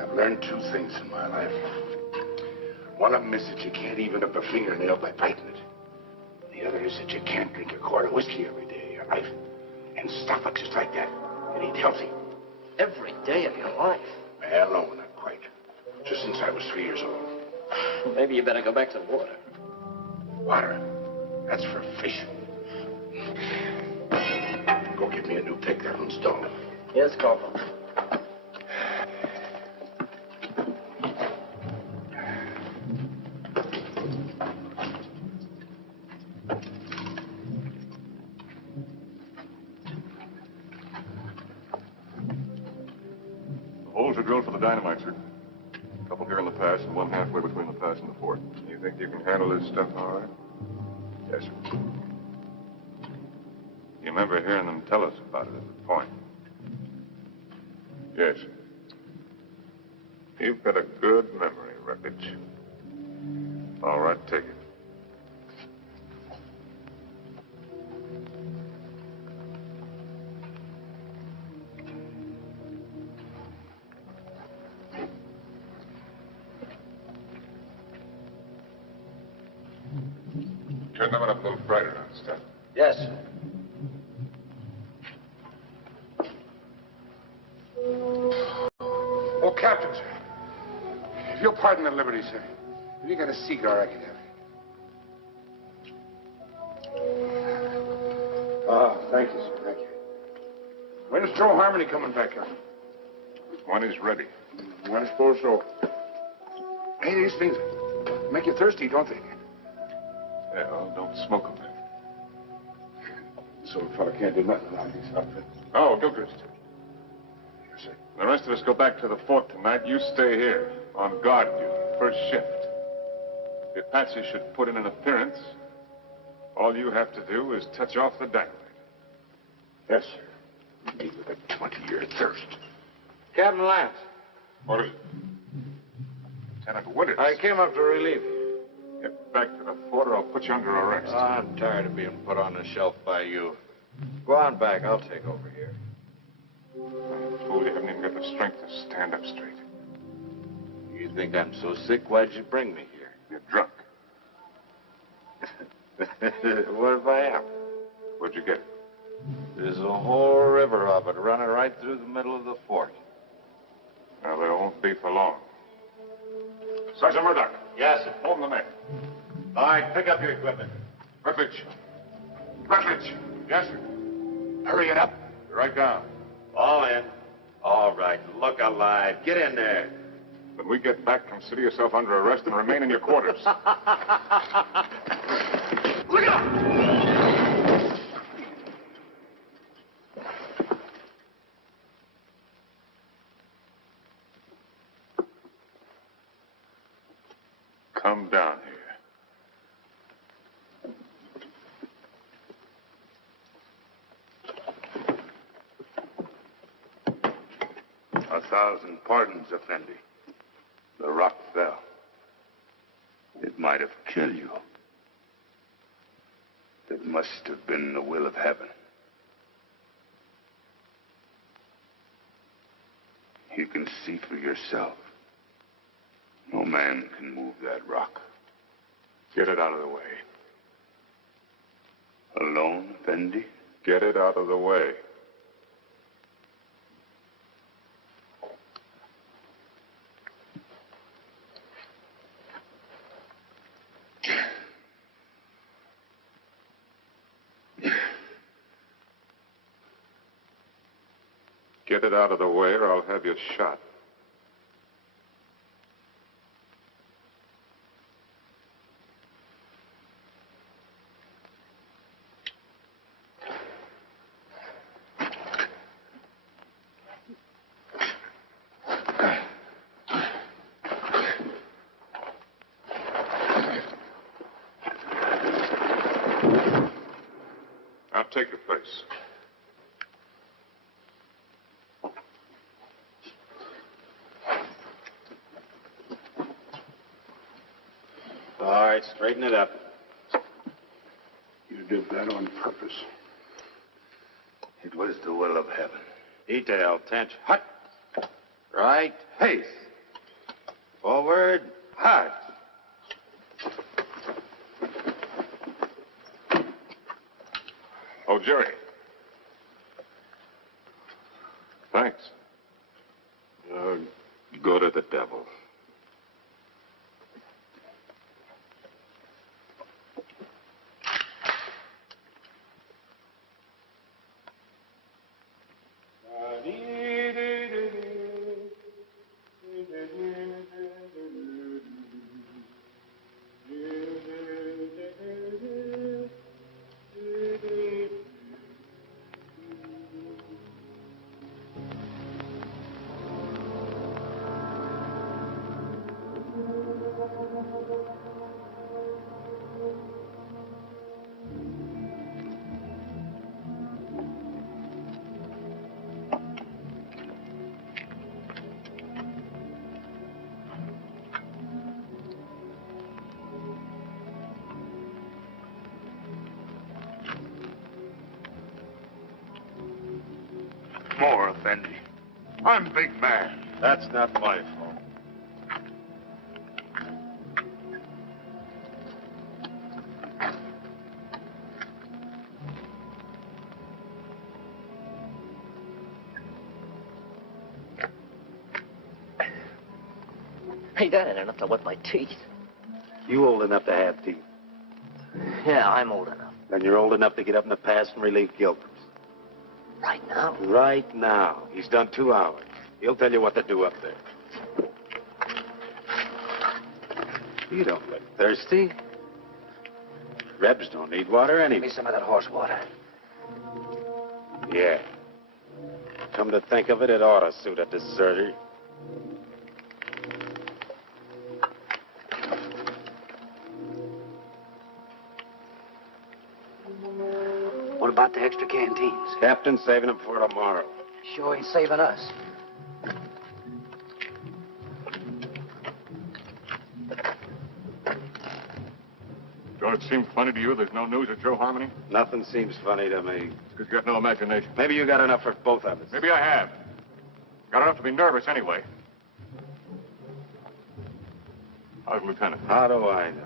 I've learned 2 things in my life. One of them is that you can't even up a fingernail by biting it. The other is that you can't drink a quart of whiskey every day of your life and stop it just like that. It ain't healthy. Every day of your life? Well, no, not quite. Just since I was 3 years old. Maybe you better go back to the water. Water? That's for fish. Go get me a new pick. That one's dull. Yes, Corporal. The holes are drilled for the dynamite, sir. A couple here in the pass and one halfway between the pass and the fort. You think you can handle this stuff all right? Yes, sir. You remember hearing them tell us about it at the point? Yes. You've got a good memory, Wreckage. All right, take it. Turn that one up a little brighter, Steph. Yes, sir. Oh, Captain, sir. If you'll pardon the liberty, sir. Have you got a cigar I can have? Ah, thank you, sir. Thank you. When's Joe Harmony coming back, Captain? When he's ready. I suppose so. Hey, these things make you thirsty, don't they? Yeah, well, don't smoke them then. So a fella can't do nothing around these outfits. Oh, Gilchrist. Yes, sir. The rest of us go back to the fort tonight. You stay here on guard duty, first shift. If Apache should put in an appearance, all you have to do is touch off the dynamite. Yes, sir. Me with a 20-year thirst. Captain Lance. What is it? Lieutenant Winters. I came up to relieve you. Get back to the fort or I'll put you under arrest. I'm tired of being put on the shelf by you. Go on back. I'll take over here. Fool, you haven't even got the strength to stand up straight. You think I'm so sick? Why'd you bring me here? You're drunk. What if I am? Where'd you get it? There's a whole river of it running right through the middle of the fort. Well, there won't be for long. Sergeant Murdoch. Yes, sir. Hold the men. All right, pick up your equipment. Rutledge. Rutledge. Yes, sir. Hurry it up. You're right down. All in. All right, look alive. Get in there. When we get back, consider yourself under arrest and remain in your quarters. Look out! Come down here. 1,000 pardons, Effendi. The rock fell. It might have killed you. It must have been the will of heaven. You can see for yourself. No man can move that rock. Get it out of the way. Alone, Effendi? Get it out of the way. Get it out of the way, or I'll have you shot. Now take your place. All right, straighten it up. You did that on purpose. It was the will of heaven. Detail, tension. Hut. Right. Pace. Forward. Hut. Oh, Jerry. Thanks. Go to the devil. More, Effendi. I'm big man. That's not my fault. Hey, that ain't enough to wet my teeth. You old enough to have teeth. Yeah, I'm old enough. Then you're old enough to get up in the past and relieve Gilbert. Right now? Right now. He's done 2 hours. He'll tell you what to do up there. You don't look thirsty. Rebs don't need water anyway. Give me some of that horse water. Yeah. Come to think of it, it ought to suit a deserter. What about the extra canteens? Captain's saving them for tomorrow. Sure ain't saving us. Don't it seem funny to you there's no news of Joe Harmony? Nothing seems funny to me. Because you got no imagination. Maybe you got enough for both of us. Maybe I have. Got enough to be nervous anyway. How's the lieutenant? How do I know?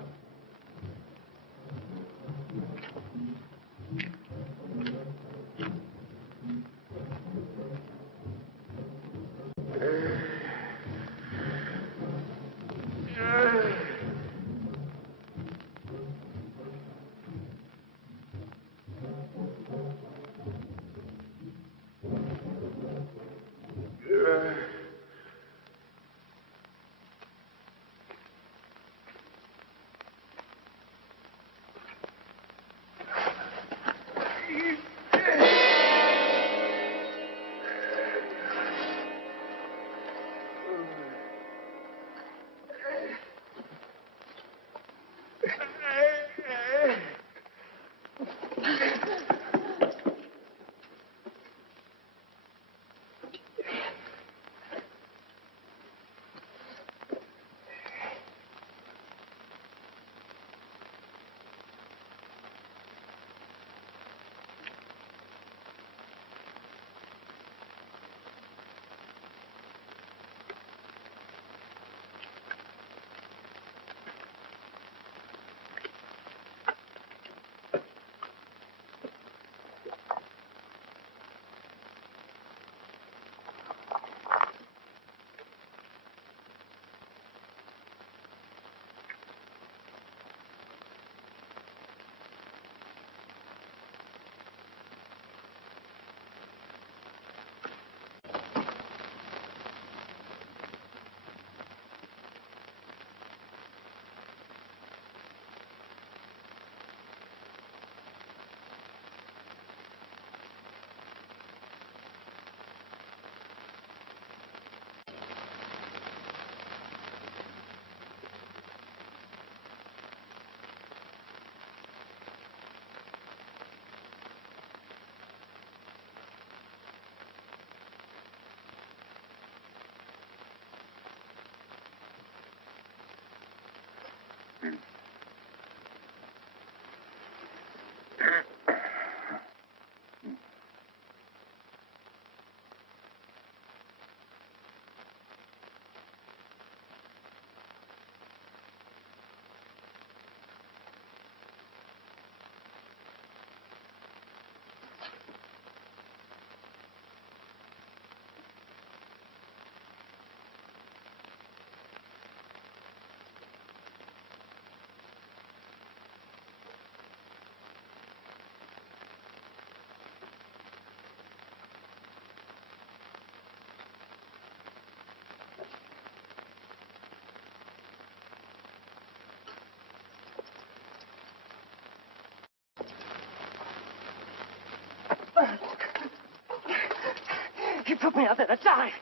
He put me out there to die.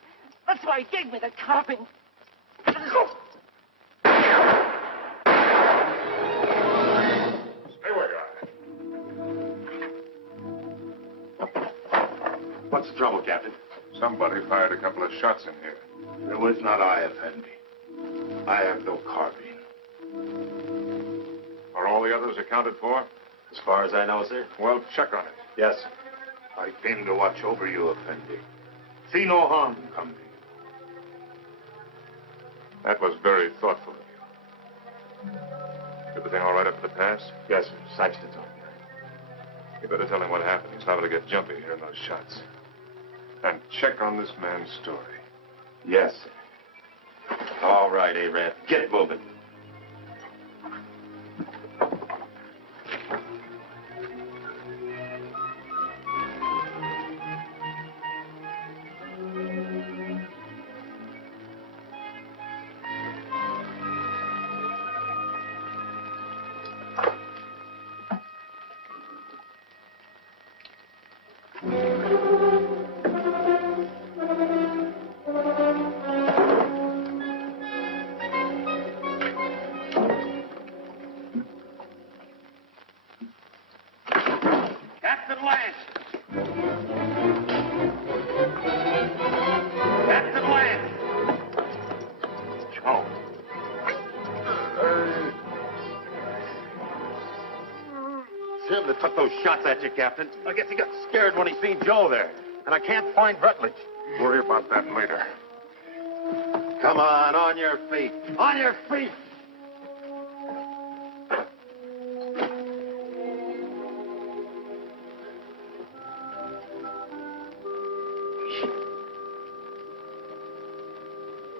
That's why he gave me the carping. Stay where you are. What's the trouble, Captain? Somebody fired a couple of shots in here. It was not I, Effendi. I have no carbine. Are all the others accounted for? As far as I know, sir. Well, check on it. Yes. I came to watch over you, Effendi. See no harm come to you. That was very thoughtful of you. Everything all right up to the pass? Yes, sir. Saxton's on here. You better tell him what happened. He's liable to get jumpy hearing those shots. And check on this man's story. Yes, sir. All right, Arab. Get moving. Shots at you, Captain. I guess he got scared when he seen Joe there. And I can't find Rutledge. Worry about that later. Come on your feet. On your feet!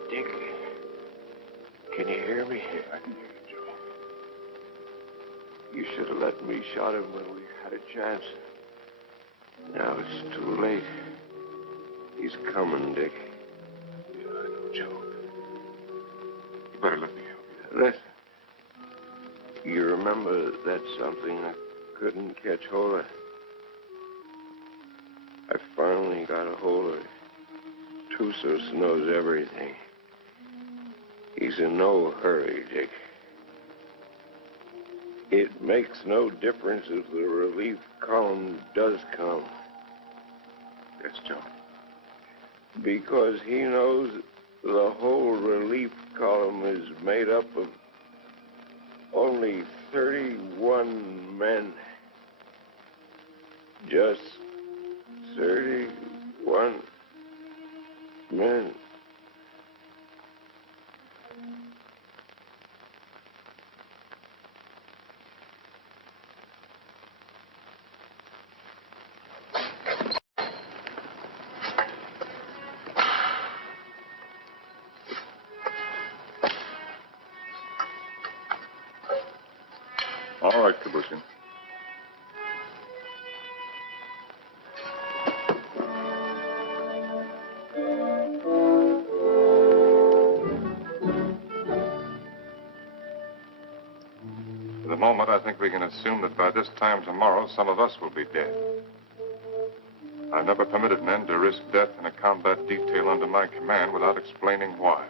Dick, can you hear me? I can hear you, Joe. You should have let me shot him when we had a chance. Now it's too late. He's coming, Dick. Yeah, I know, Joe. You better let me help you. Listen. You remember that something I couldn't catch hold of? I finally got a hold of it. Tussos knows everything. He's in no hurry, Dick. It makes no difference if the relief column does come. Yes, Joe. Because he knows the whole relief column is made up of only 31 men. Just 31 men. All right, Kabushin. For the moment, I think we can assume that by this time tomorrow, some of us will be dead. I've never permitted men to risk death in a combat detail under my command without explaining why.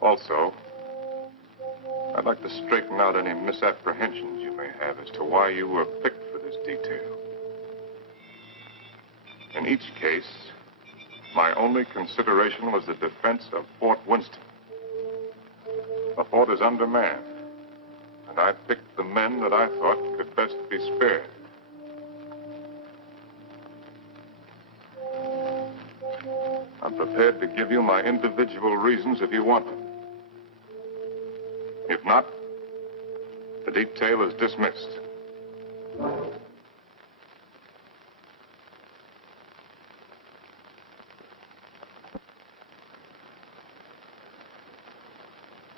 Also, I'd like to straighten out any misapprehensions you may have as to why you were picked for this detail. In each case, my only consideration was the defense of Fort Winston. The fort is undermanned, and I picked the men that I thought could best be spared. I'm prepared to give you my individual reasons if you want them. If not, the detail is dismissed.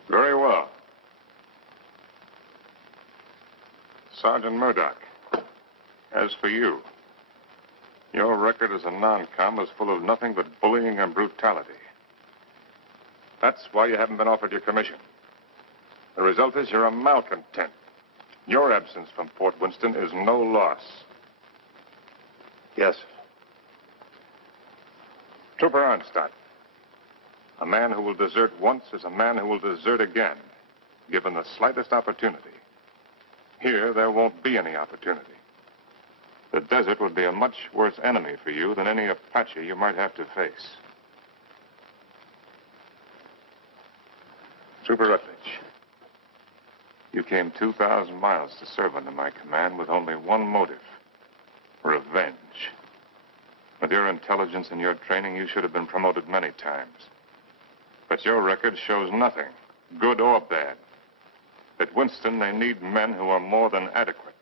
Very well. Sergeant Murdoch, as for you, your record as a non-com is full of nothing but bullying and brutality. That's why you haven't been offered your commission. The result is you're a malcontent. Your absence from Fort Winston is no loss. Yes. Trooper Arnstadt. A man who will desert once is a man who will desert again, given the slightest opportunity. Here, there won't be any opportunity. The desert would be a much worse enemy for you than any Apache you might have to face. Trooper Rutledge, you came 2,000 miles to serve under my command with only one motive: revenge. With your intelligence and your training, you should have been promoted many times. But your record shows nothing, good or bad. At Winston, they need men who are more than adequate.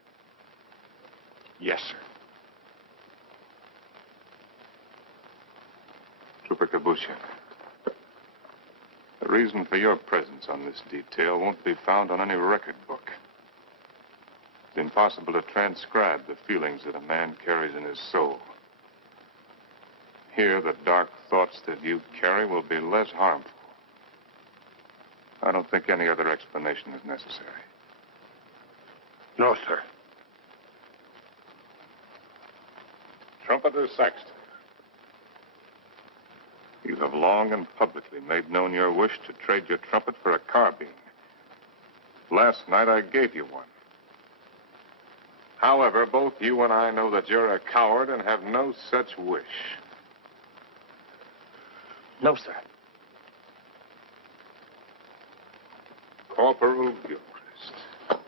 Yes, sir. Trooper Kabusha, the reason for your presence on this detail won't be found on any record book. It's impossible to transcribe the feelings that a man carries in his soul. Here, the dark thoughts that you carry will be less harmful. I don't think any other explanation is necessary. No, sir. Trumpeter Saxton, you have long and publicly made known your wish to trade your trumpet for a carbine. Last night, I gave you one. However, both you and I know that you're a coward and have no such wish. No, sir. Corporal Gilchrist,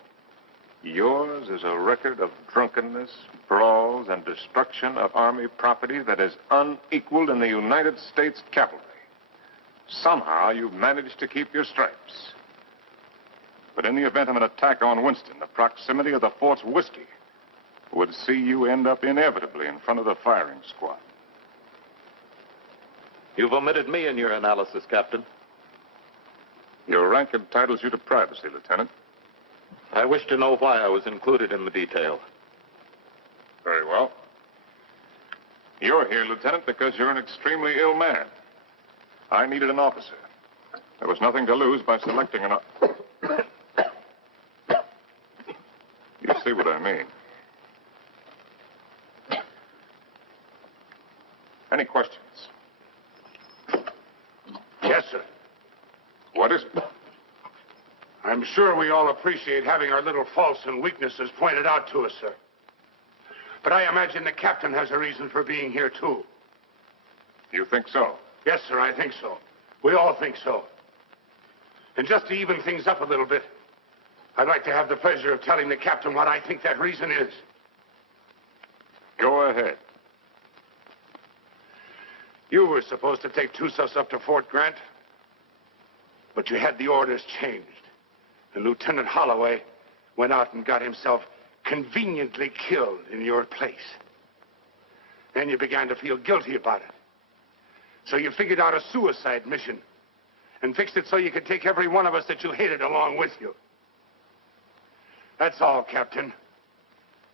yours is a record of drunkenness, brawls, and destruction of Army property that is unequaled in the United States cavalry. Somehow, you've managed to keep your stripes. But in the event of an attack on Winston, the proximity of the fort's whiskey would see you end up inevitably in front of the firing squad. You've omitted me in your analysis, Captain. Your rank entitles you to privacy, Lieutenant. I wish to know why I was included in the detail. Very well. You're here, Lieutenant, because you're an extremely ill man. I needed an officer. There was nothing to lose by selecting an... You see what I mean. Any questions? Yes, sir. What is it? I'm sure we all appreciate having our little faults and weaknesses pointed out to us, sir. But I imagine the captain has a reason for being here, too. You think so? Yes, sir, I think so. We all think so. And just to even things up a little bit, I'd like to have the pleasure of telling the captain what I think that reason is. Go ahead. You were supposed to take Tussos up to Fort Grant, but you had the orders changed. And Lieutenant Holloway went out and got himself conveniently killed in your place. Then you began to feel guilty about it. So you figured out a suicide mission and fixed it so you could take every one of us that you hated along with you. That's all, Captain.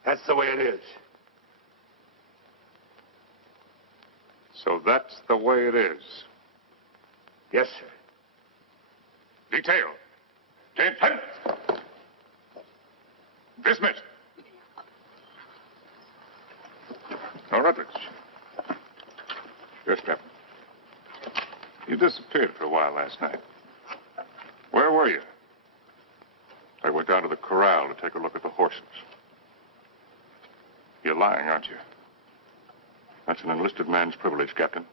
That's the way it is. So that's the way it is. Yes, sir. Detail. Attention. Dismissed. Now, Rutledge. Yes, Captain. You disappeared for a while last night. Where were you? I went down to the corral to take a look at the horses. You're lying, aren't you? That's an enlisted man's privilege, Captain.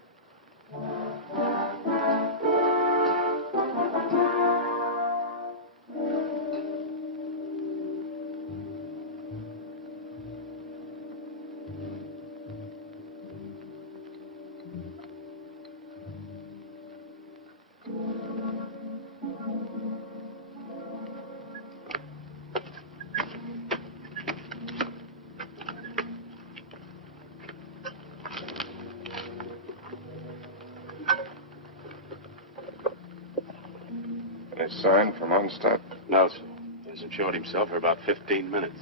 Any sign from Arnstadt? No, sir. He hasn't showed himself for about 15 minutes.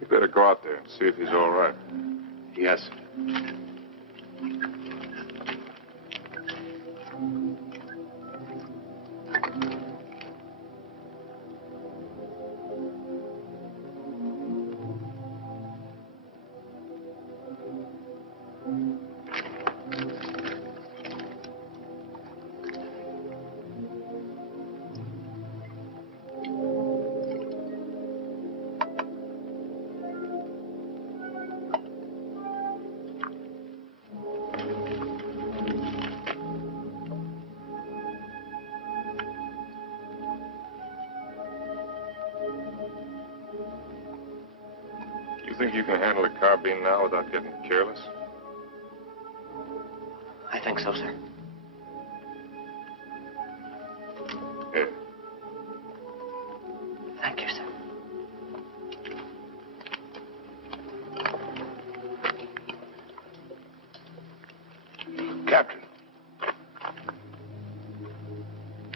You better go out there and see if he's all right. Yes, sir. think you can handle a carbine now without getting careless? I think so, sir. Here. Thank you, sir. Captain.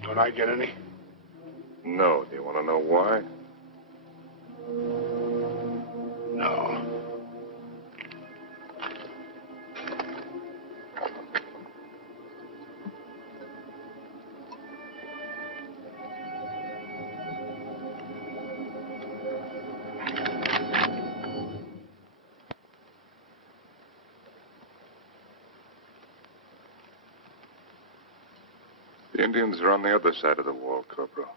Don't I get any? No. Do you want to know why? No. The Indians are on the other side of the wall, Corporal.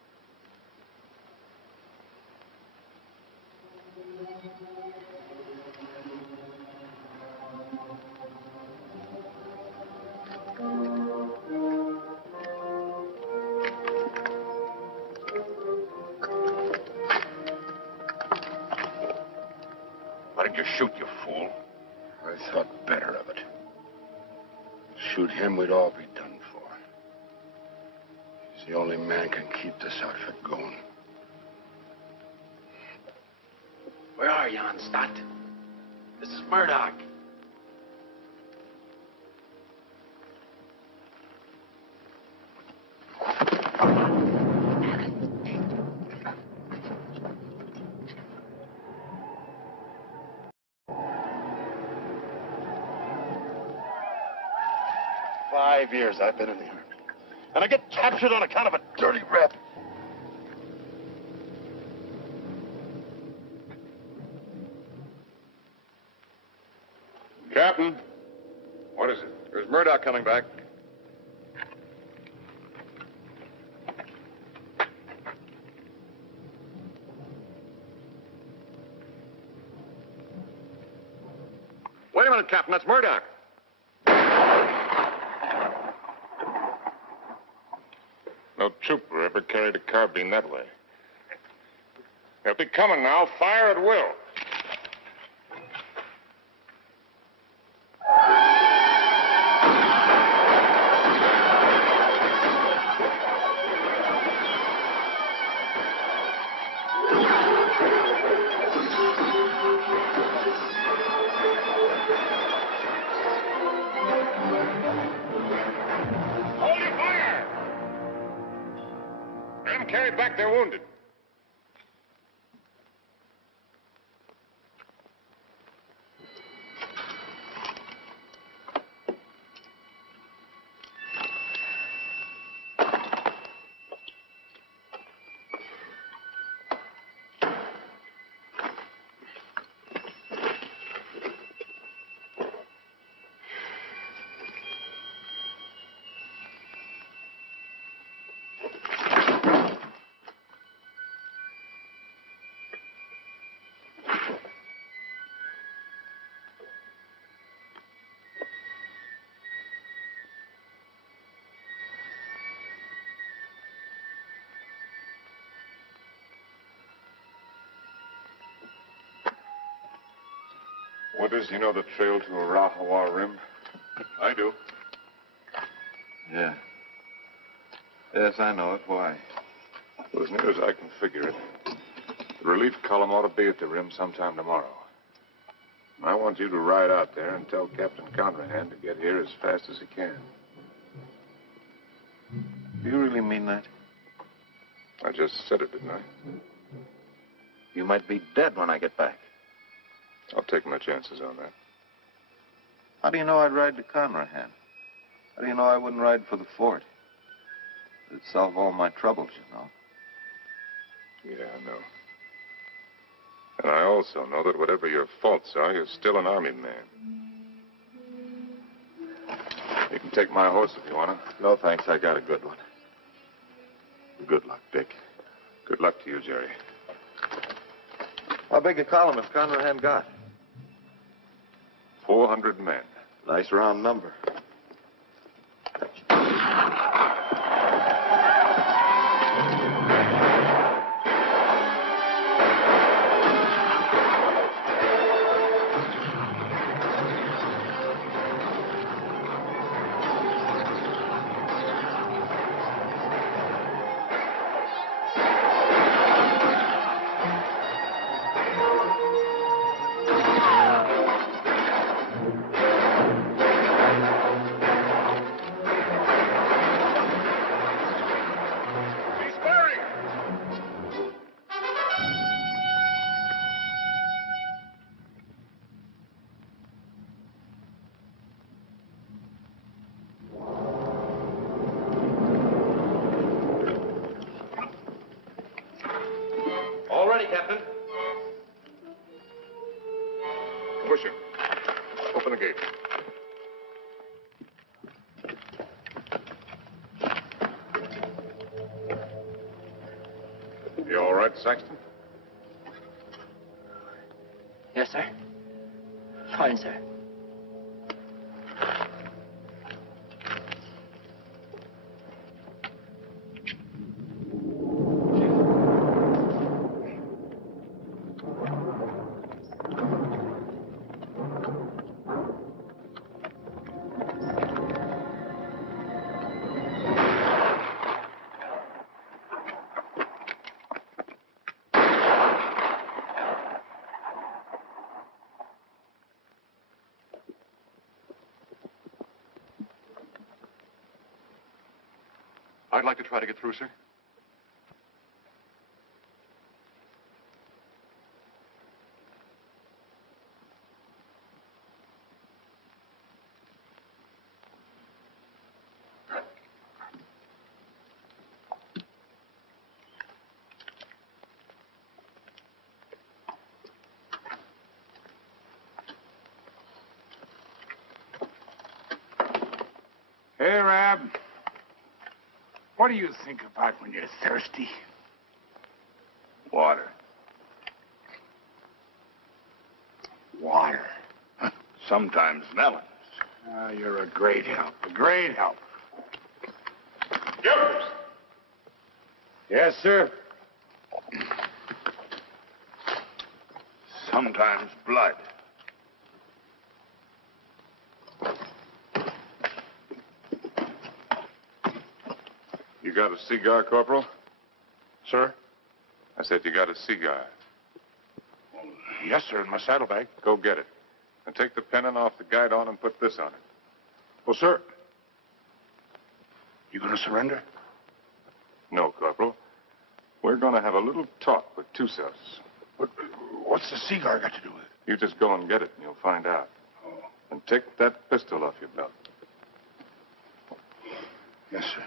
Why didn't you shoot, you fool? I thought better of it. Shoot him, we'd all be done for. He's the only man can keep this outfit going. Where are you, Aazaad? This is Murdoch. "5 years I've been in the Army. And I get captured on account of a dirty rep. Captain, what is it? There's Murdoch coming back. Wait a minute, Captain. That's Murdoch. No trooper ever carried a carbine that way. They'll be coming now. Fire at will. Hold your fire! Them carried back their wounded. What is, you know, the trail to Arahawa Rim? I do. Yeah. Yes, I know it. Why? Well, as near as I can figure it, the relief column ought to be at the rim sometime tomorrow. I want you to ride out there and tell Captain Conrahan to get here as fast as he can. Do you really mean that? I just said it, didn't I? You might be dead when I get back. I'll take my chances on that. How do you know I'd ride to Conrahan? How do you know I wouldn't ride for the fort? It'd solve all my troubles, you know. Yeah, I know. And I also know that whatever your faults are, you're still an army man. You can take my horse if you want to. No, thanks. I got a good one. Good luck, Dick. Good luck to you, Jerry. How big a column has Conrahan got? 400 men. Nice round number. the gate. You all right, Saxton? Yes, sir. Fine, sir. I'd like to try to get through, sir. Hey, Rab. What do you think about when you're thirsty? Water. Water. Sometimes melons. You're a great help. A great help. Yep. Yes, sir. Sometimes blood. You got a cigar, Corporal? Sir? I said you got a cigar. Yes, sir, in my saddlebag. Go get it. And take the pennon off the guidon and put this on it. Well, sir, you gonna surrender? No, Corporal. We're going to have a little talk with Tussos. What's the cigar got to do with it? You just go and get it, and you'll find out. Oh. And take that pistol off your belt. Yes, sir.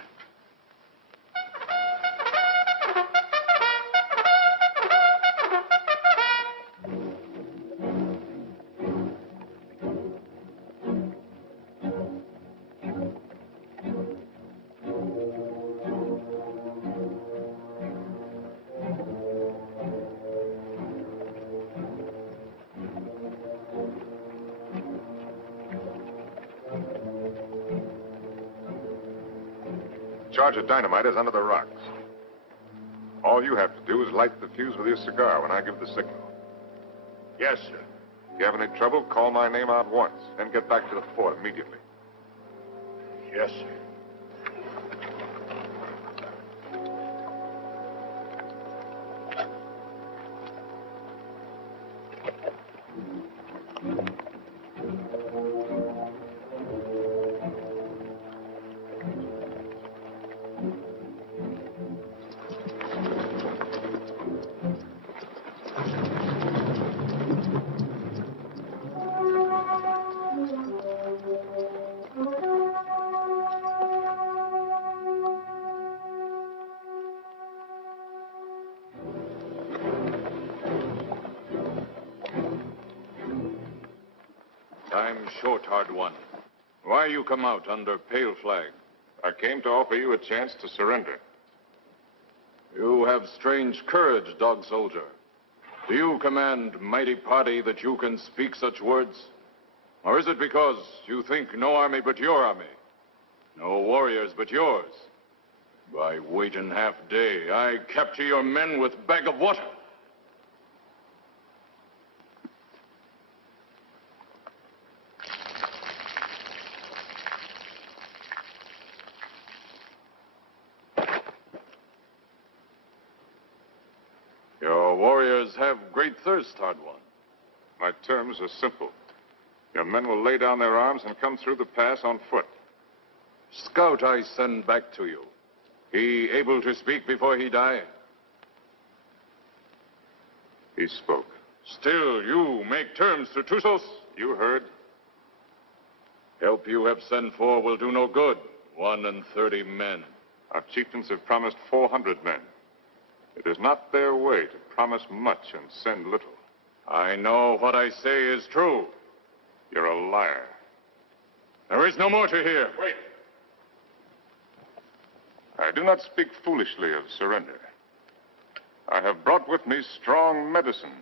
Charge of dynamite is under the rocks. All you have to do is light the fuse with your cigar when I give the signal. Yes, sir. If you have any trouble, call my name out once, then get back to the fort immediately. Yes, sir. Time short, hard one. Why you come out under pale flag? I came to offer you a chance to surrender. You have strange courage, dog soldier. Do you command mighty party that you can speak such words? Or is it because you think no army but your army? No warriors but yours? By waiting half day, I capture your men with bag of water. Your warriors have great thirst, hard one. My terms are simple. Your men will lay down their arms and come through the pass on foot. Scout I send back to you. He able to speak before he die? He spoke. Still, you make terms to Tussos? You heard. Help you have sent for will do no good. 31 men. Our chieftains have promised 400 men. It is not their way to promise much and send little. I know what I say is true. You're a liar. There is no more to hear. Wait. I do not speak foolishly of surrender. I have brought with me strong medicine.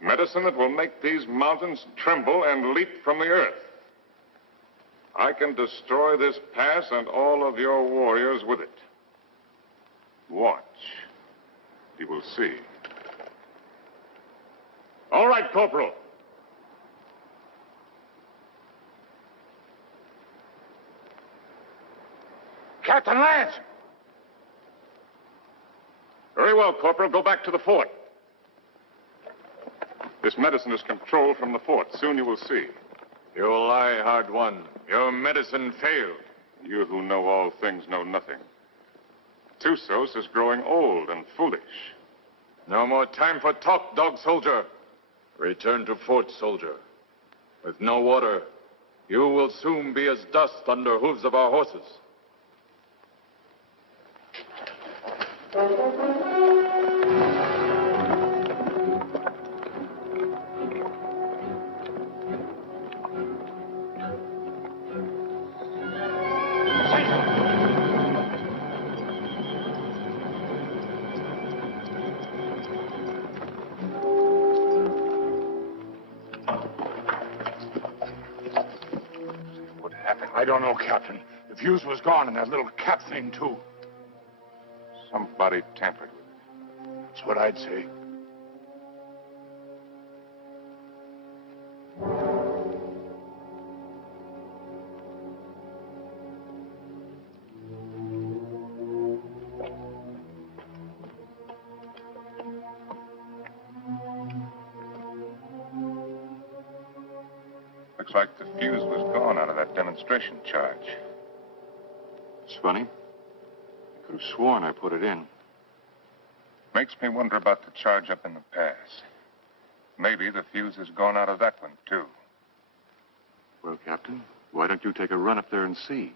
Medicine that will make these mountains tremble and leap from the earth. I can destroy this pass and all of your warriors with it. Watch. You will see. All right, Corporal. Captain Lance! Very well, Corporal. Go back to the fort. This medicine is controlled from the fort. Soon you will see. You lie, hard one. Your medicine failed. You who know all things know nothing. Tusos is growing old and foolish. No more time for talk, dog soldier. Return to fort, soldier. With no water, you will soon be as dust under hooves of our horses. I don't know, Captain. The fuse was gone and that little cap thing, too. Somebody tampered with it. That's what I'd say. Looks like the fuse was gone out of that demonstration charge. It's funny. I could have sworn I put it in. Makes me wonder about the charge up in the pass. Maybe the fuse has gone out of that one, too. Well, Captain, why don't you take a run up there and see?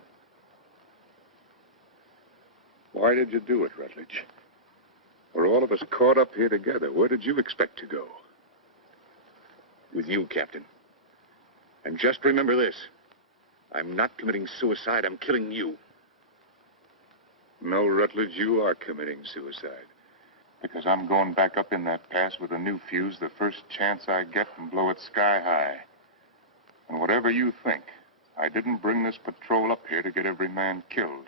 Why did you do it, Rutledge? We're all of us caught up here together. Where did you expect to go? With you, Captain. And just remember this. I'm not committing suicide. I'm killing you. No, Rutledge, you are committing suicide. Because I'm going back up in that pass with a new fuse the first chance I get and blow it sky high. And whatever you think, I didn't bring this patrol up here to get every man killed.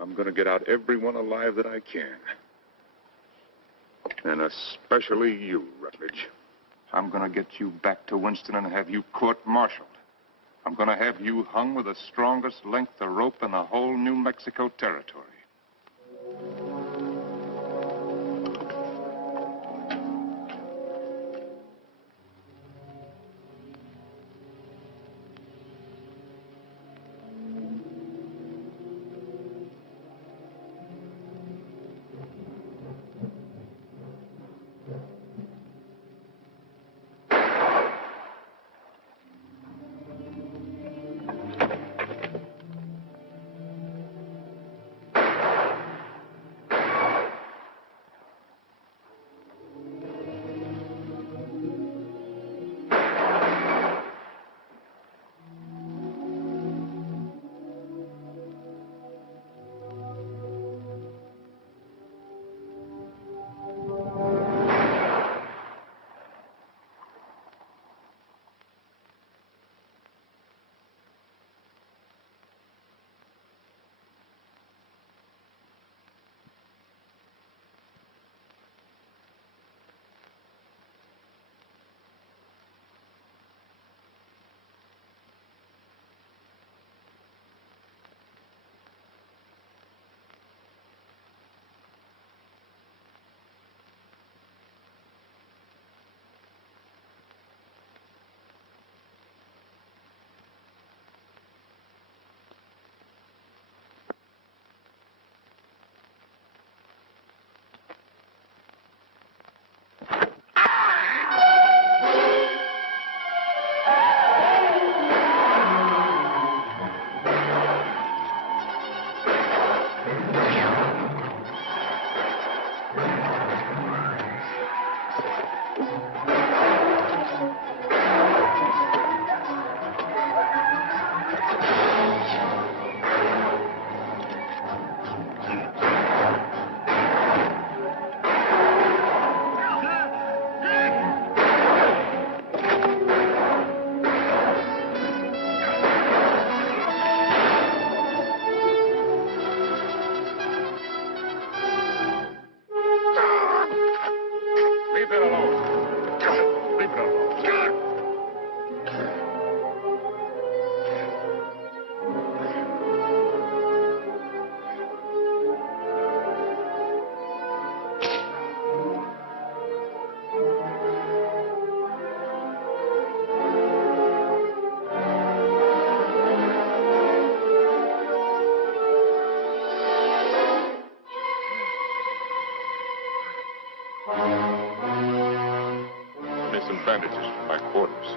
I'm going to get out everyone alive that I can. And especially you, Rutledge. I'm going to get you back to Winston and have you court-martialed. I'm going to have you hung with the strongest length of rope in the whole New Mexico territory. bandages for my quarters.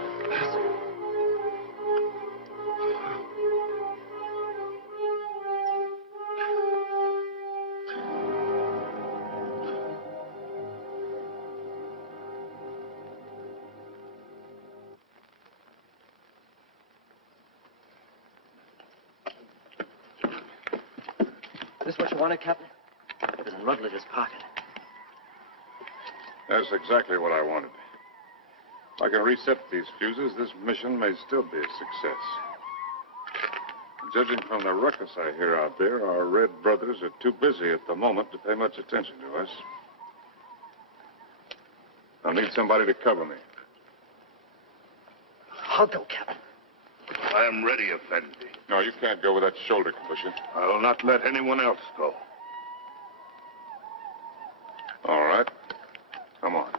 This what you wanted, Captain? There's a Rutledge's pocket. That's exactly what I wanted. If I can reset these fuses, this mission may still be a success. Judging from the ruckus I hear out there, our Red brothers are too busy at the moment to pay much attention to us. I'll need somebody to cover me. I'll go, Captain. I am ready, Effendi. No, you can't go with that shoulder combustion. I will not let anyone else go. All right. Come on.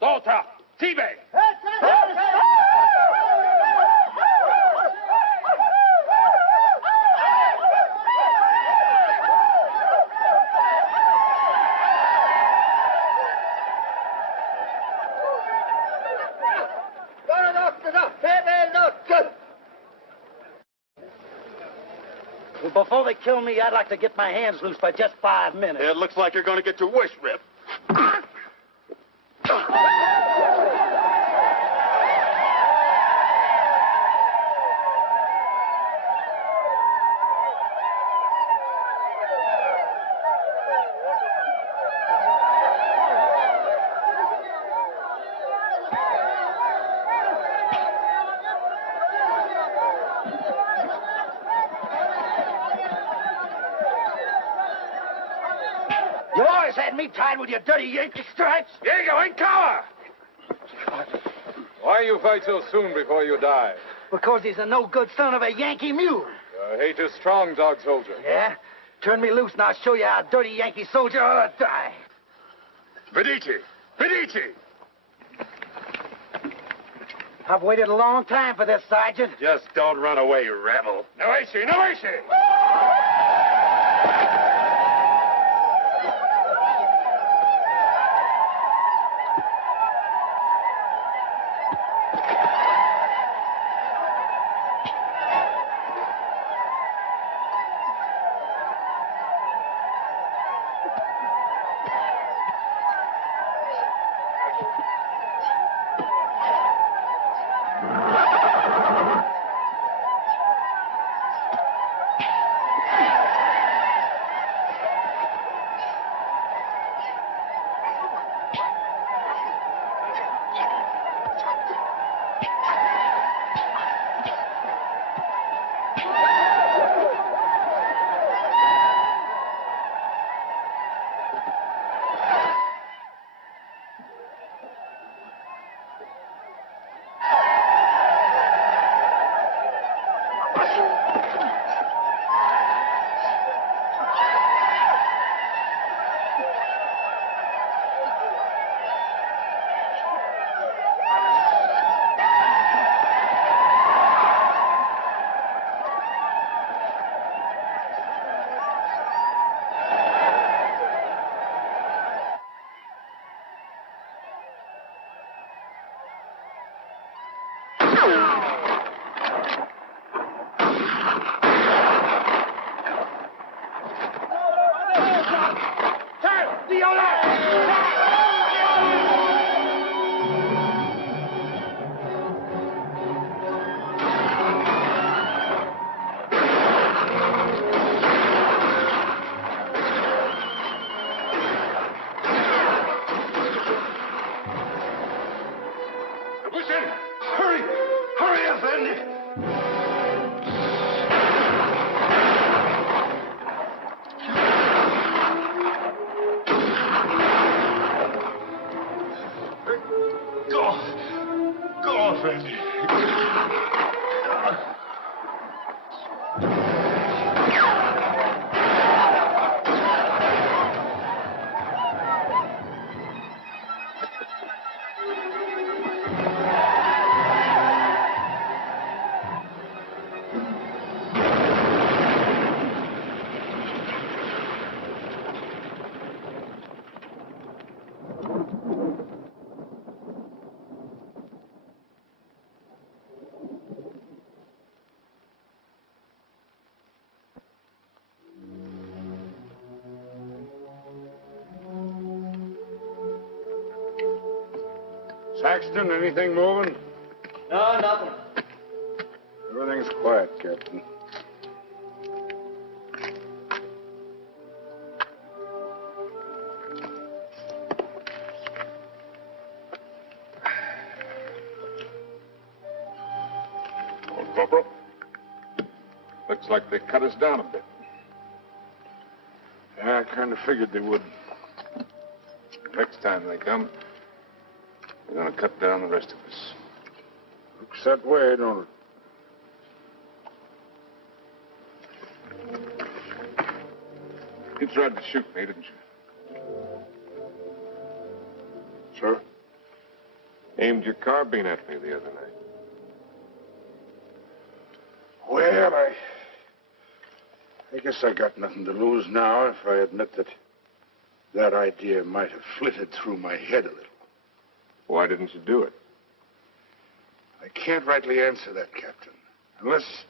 Daughter, T-Bay. Well, before they kill me, I'd like to get my hands loose for just 5 minutes. It looks like you're going to get your wish ripped. You always had me tied with your dirty Yankee stripes. Here you go, in cover. Why you fight so soon before you die? Because he's a no-good son of a Yankee mule. Your hate is strong, dog soldier. Yeah? Turn me loose and I'll show you how a dirty Yankee soldier ought to die. Medici! Medici! I've waited a long time for this, Sergeant. Just don't run away, you rebel. No issue, no issue. Saxton, anything moving? No, nothing. Everything's quiet, Captain. Old Corporal. Looks like they cut us down a bit. Yeah, I kind of figured they would. Next time they come, they're going to cut down the rest of us. Looks that way, don't it? You tried to shoot me, didn't you? Sir? Aimed your carbine at me the other night. Well, I guess I got nothing to lose now if I admit that idea might have flitted through my head a little. Why didn't you do it? I can't rightly answer that, Captain. Unless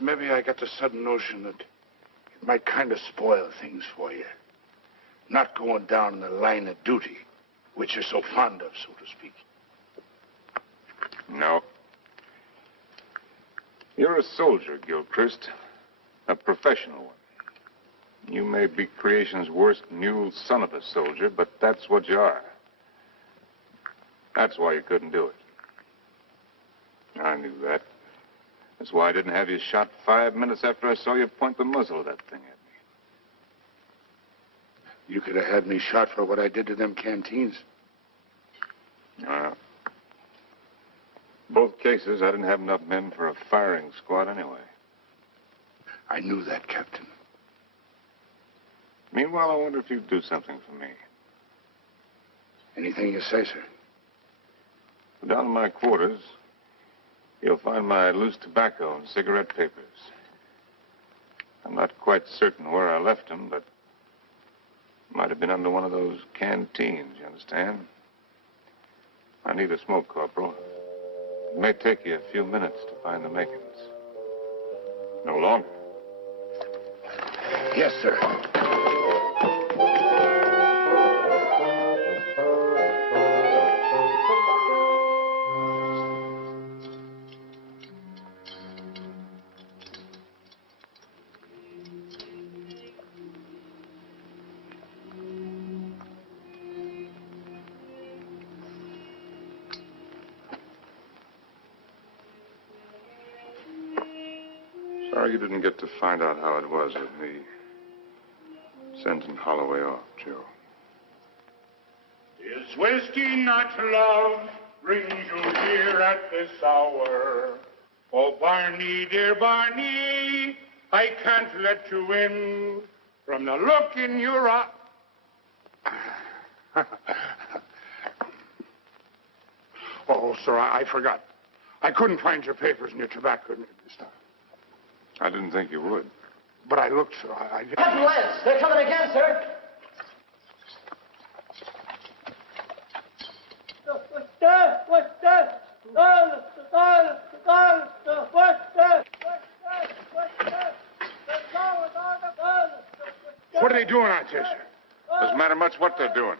maybe I got the sudden notion that it might kind of spoil things for you. Not going down in the line of duty, which you're so fond of, so to speak. No. You're a soldier, Gilchrist. A professional one. You may be creation's worst mule son of a soldier, but that's what you are. That's why you couldn't do it. I knew that. That's why I didn't have you shot 5 minutes after I saw you point the muzzle of that thing at me. You could have had me shot for what I did to them canteens. Both cases, I didn't have enough men for a firing squad anyway. I knew that, Captain. Meanwhile, I wonder if you'd do something for me. Anything you say, sir. Down in my quarters, you'll find my loose tobacco and cigarette papers. I'm not quite certain where I left them, but might have been under one of those canteens, you understand? I need a smoke, Corporal. It may take you a few minutes to find the makings. No longer. Yes, sir. Sorry you didn't get to find out how it was with me sending Holloway off, Joe. Is whiskey not love brings you here at this hour? Oh, Barney, dear Barney, I can't let you in from the look in your eye. Oh, sir, I forgot. I couldn't find your papers and your tobacco this time. I didn't think you would. But I looked, sir. Captain Lance, they're coming again, sir. What are they doing out there, sir? Doesn't matter much what they're doing.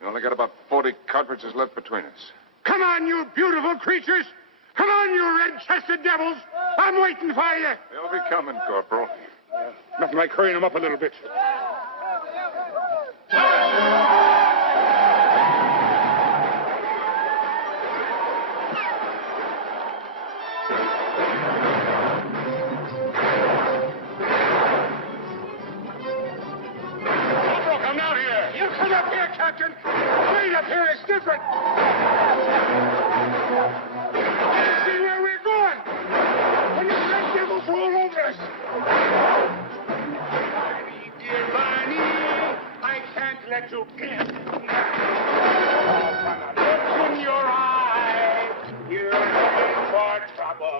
We only got about 40 cartridges left between us. Come on, you beautiful creatures! Come on, you red-chested devils! I'm waiting for you! They'll be coming, Corporal. Nothing like hurrying them up a little bit. Corporal, come down here! You come up here, Captain! Wait up here, it's different! See where we're going! When the red devils roll over us! Barney, dear Barney, I can't let you in. From the look in your eye, you're looking for trouble.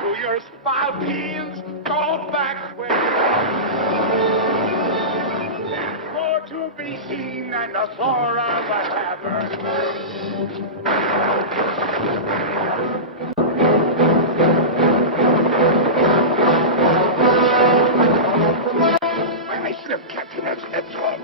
To your spalpeens, go back where there's more to be seen than the floor of a tavern. I slipped, Captain. That's all.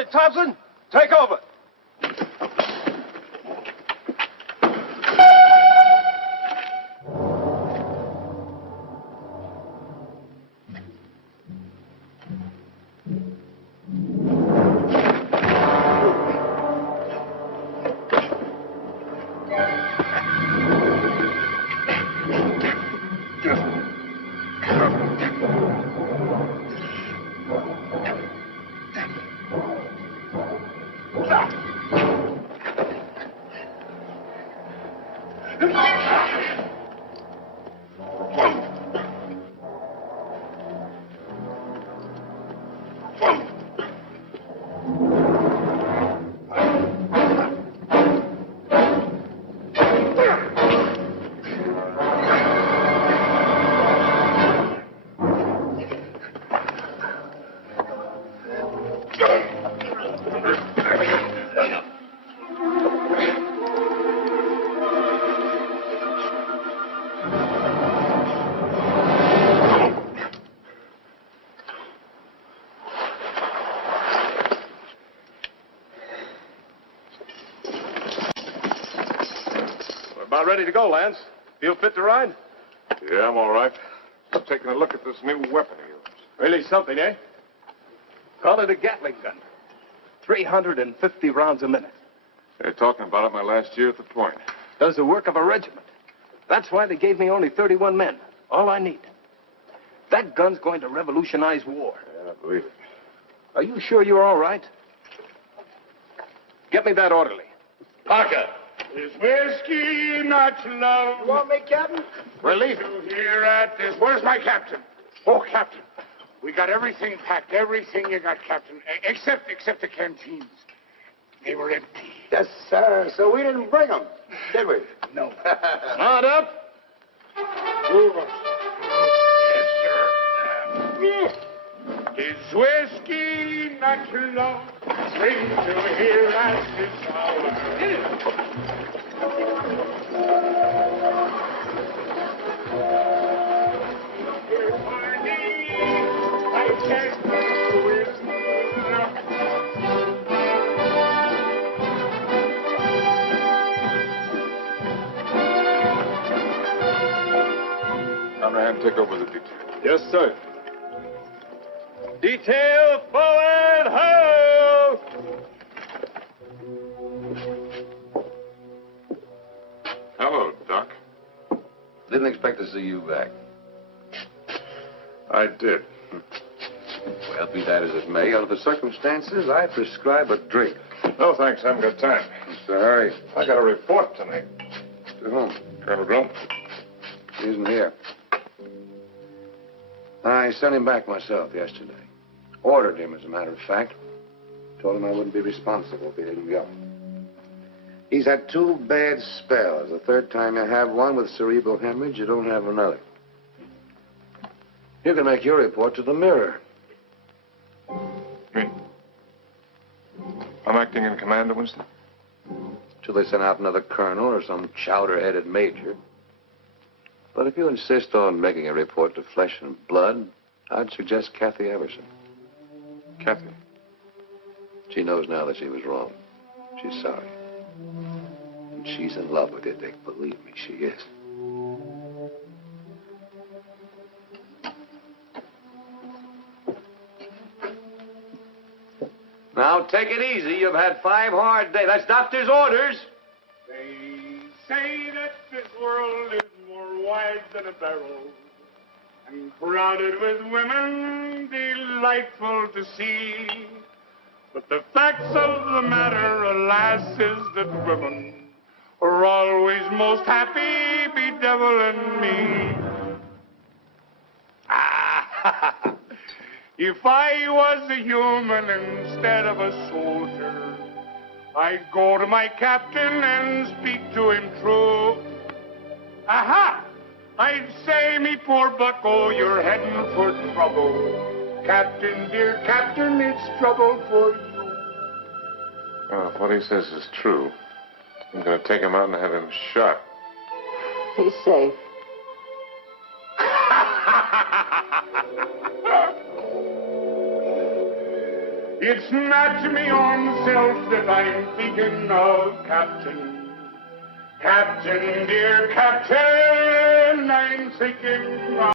it, Thompson. Take over. About ready to go, Lance. Feel fit to ride? Yeah, I'm all right. I'm taking a look at this new weapon of yours. Really something, eh? Call it a Gatling gun. 350 rounds a minute. They're talking about it my last year at the point. Does the work of a regiment. That's why they gave me only 31 men. All I need. That gun's going to revolutionize war. Yeah, I believe it. Are you sure you're all right? Get me that orderly. Parker. Is whiskey not love? You want me, Captain? We're leaving. Here at this. Where's my captain? Oh, Captain. We got everything packed. Everything you got, Captain. Except the canteens. They were empty. Yes, sir. So we didn't bring them, did we? No. Not up. Move us. Yes, sir. Is whiskey not love? Bring to here at this hour. Conrad, take over the detail. Yes, sir. Detail forward, ho! Hello, Doc. Didn't expect to see you back. I did. Well, be that as it may, under the circumstances, I prescribe a drink. No, thanks. I haven't got time. Mr. Harry. I got a report to make. To whom? Colonel Grump. He isn't here. I sent him back myself yesterday. Ordered him, as a matter of fact. Told him I wouldn't be responsible if he didn't go. He's had 2 bad spells. The third time you have one with cerebral hemorrhage, you don't have another. You can make your report to the Mirror. Me? I'm acting in command, Winston? Till they send out another colonel or some chowder-headed major. But if you insist on making a report to Flesh and Blood, I'd suggest Kathy Everson. Kathy? She knows now that she was wrong. She's sorry. And she's in love with you, Dick. Believe me, she is. Now, take it easy. You've had 5 hard days. That's doctor's orders. They say that this world is more wide than a barrel, and crowded with women delightful to see. But the facts of the matter, alas, is that women are always most happy bedeviling me. If I was a human instead of a soldier, I'd go to my captain and speak to him true. Aha! I'd say, me poor bucko, you're heading for trouble. Captain, dear Captain, it's trouble for you. Well, if what he says is true, I'm going to take him out and have him shot. He's safe. It's not me own self that I'm thinking of, Captain. Captain, dear Captain, I'm thinking of...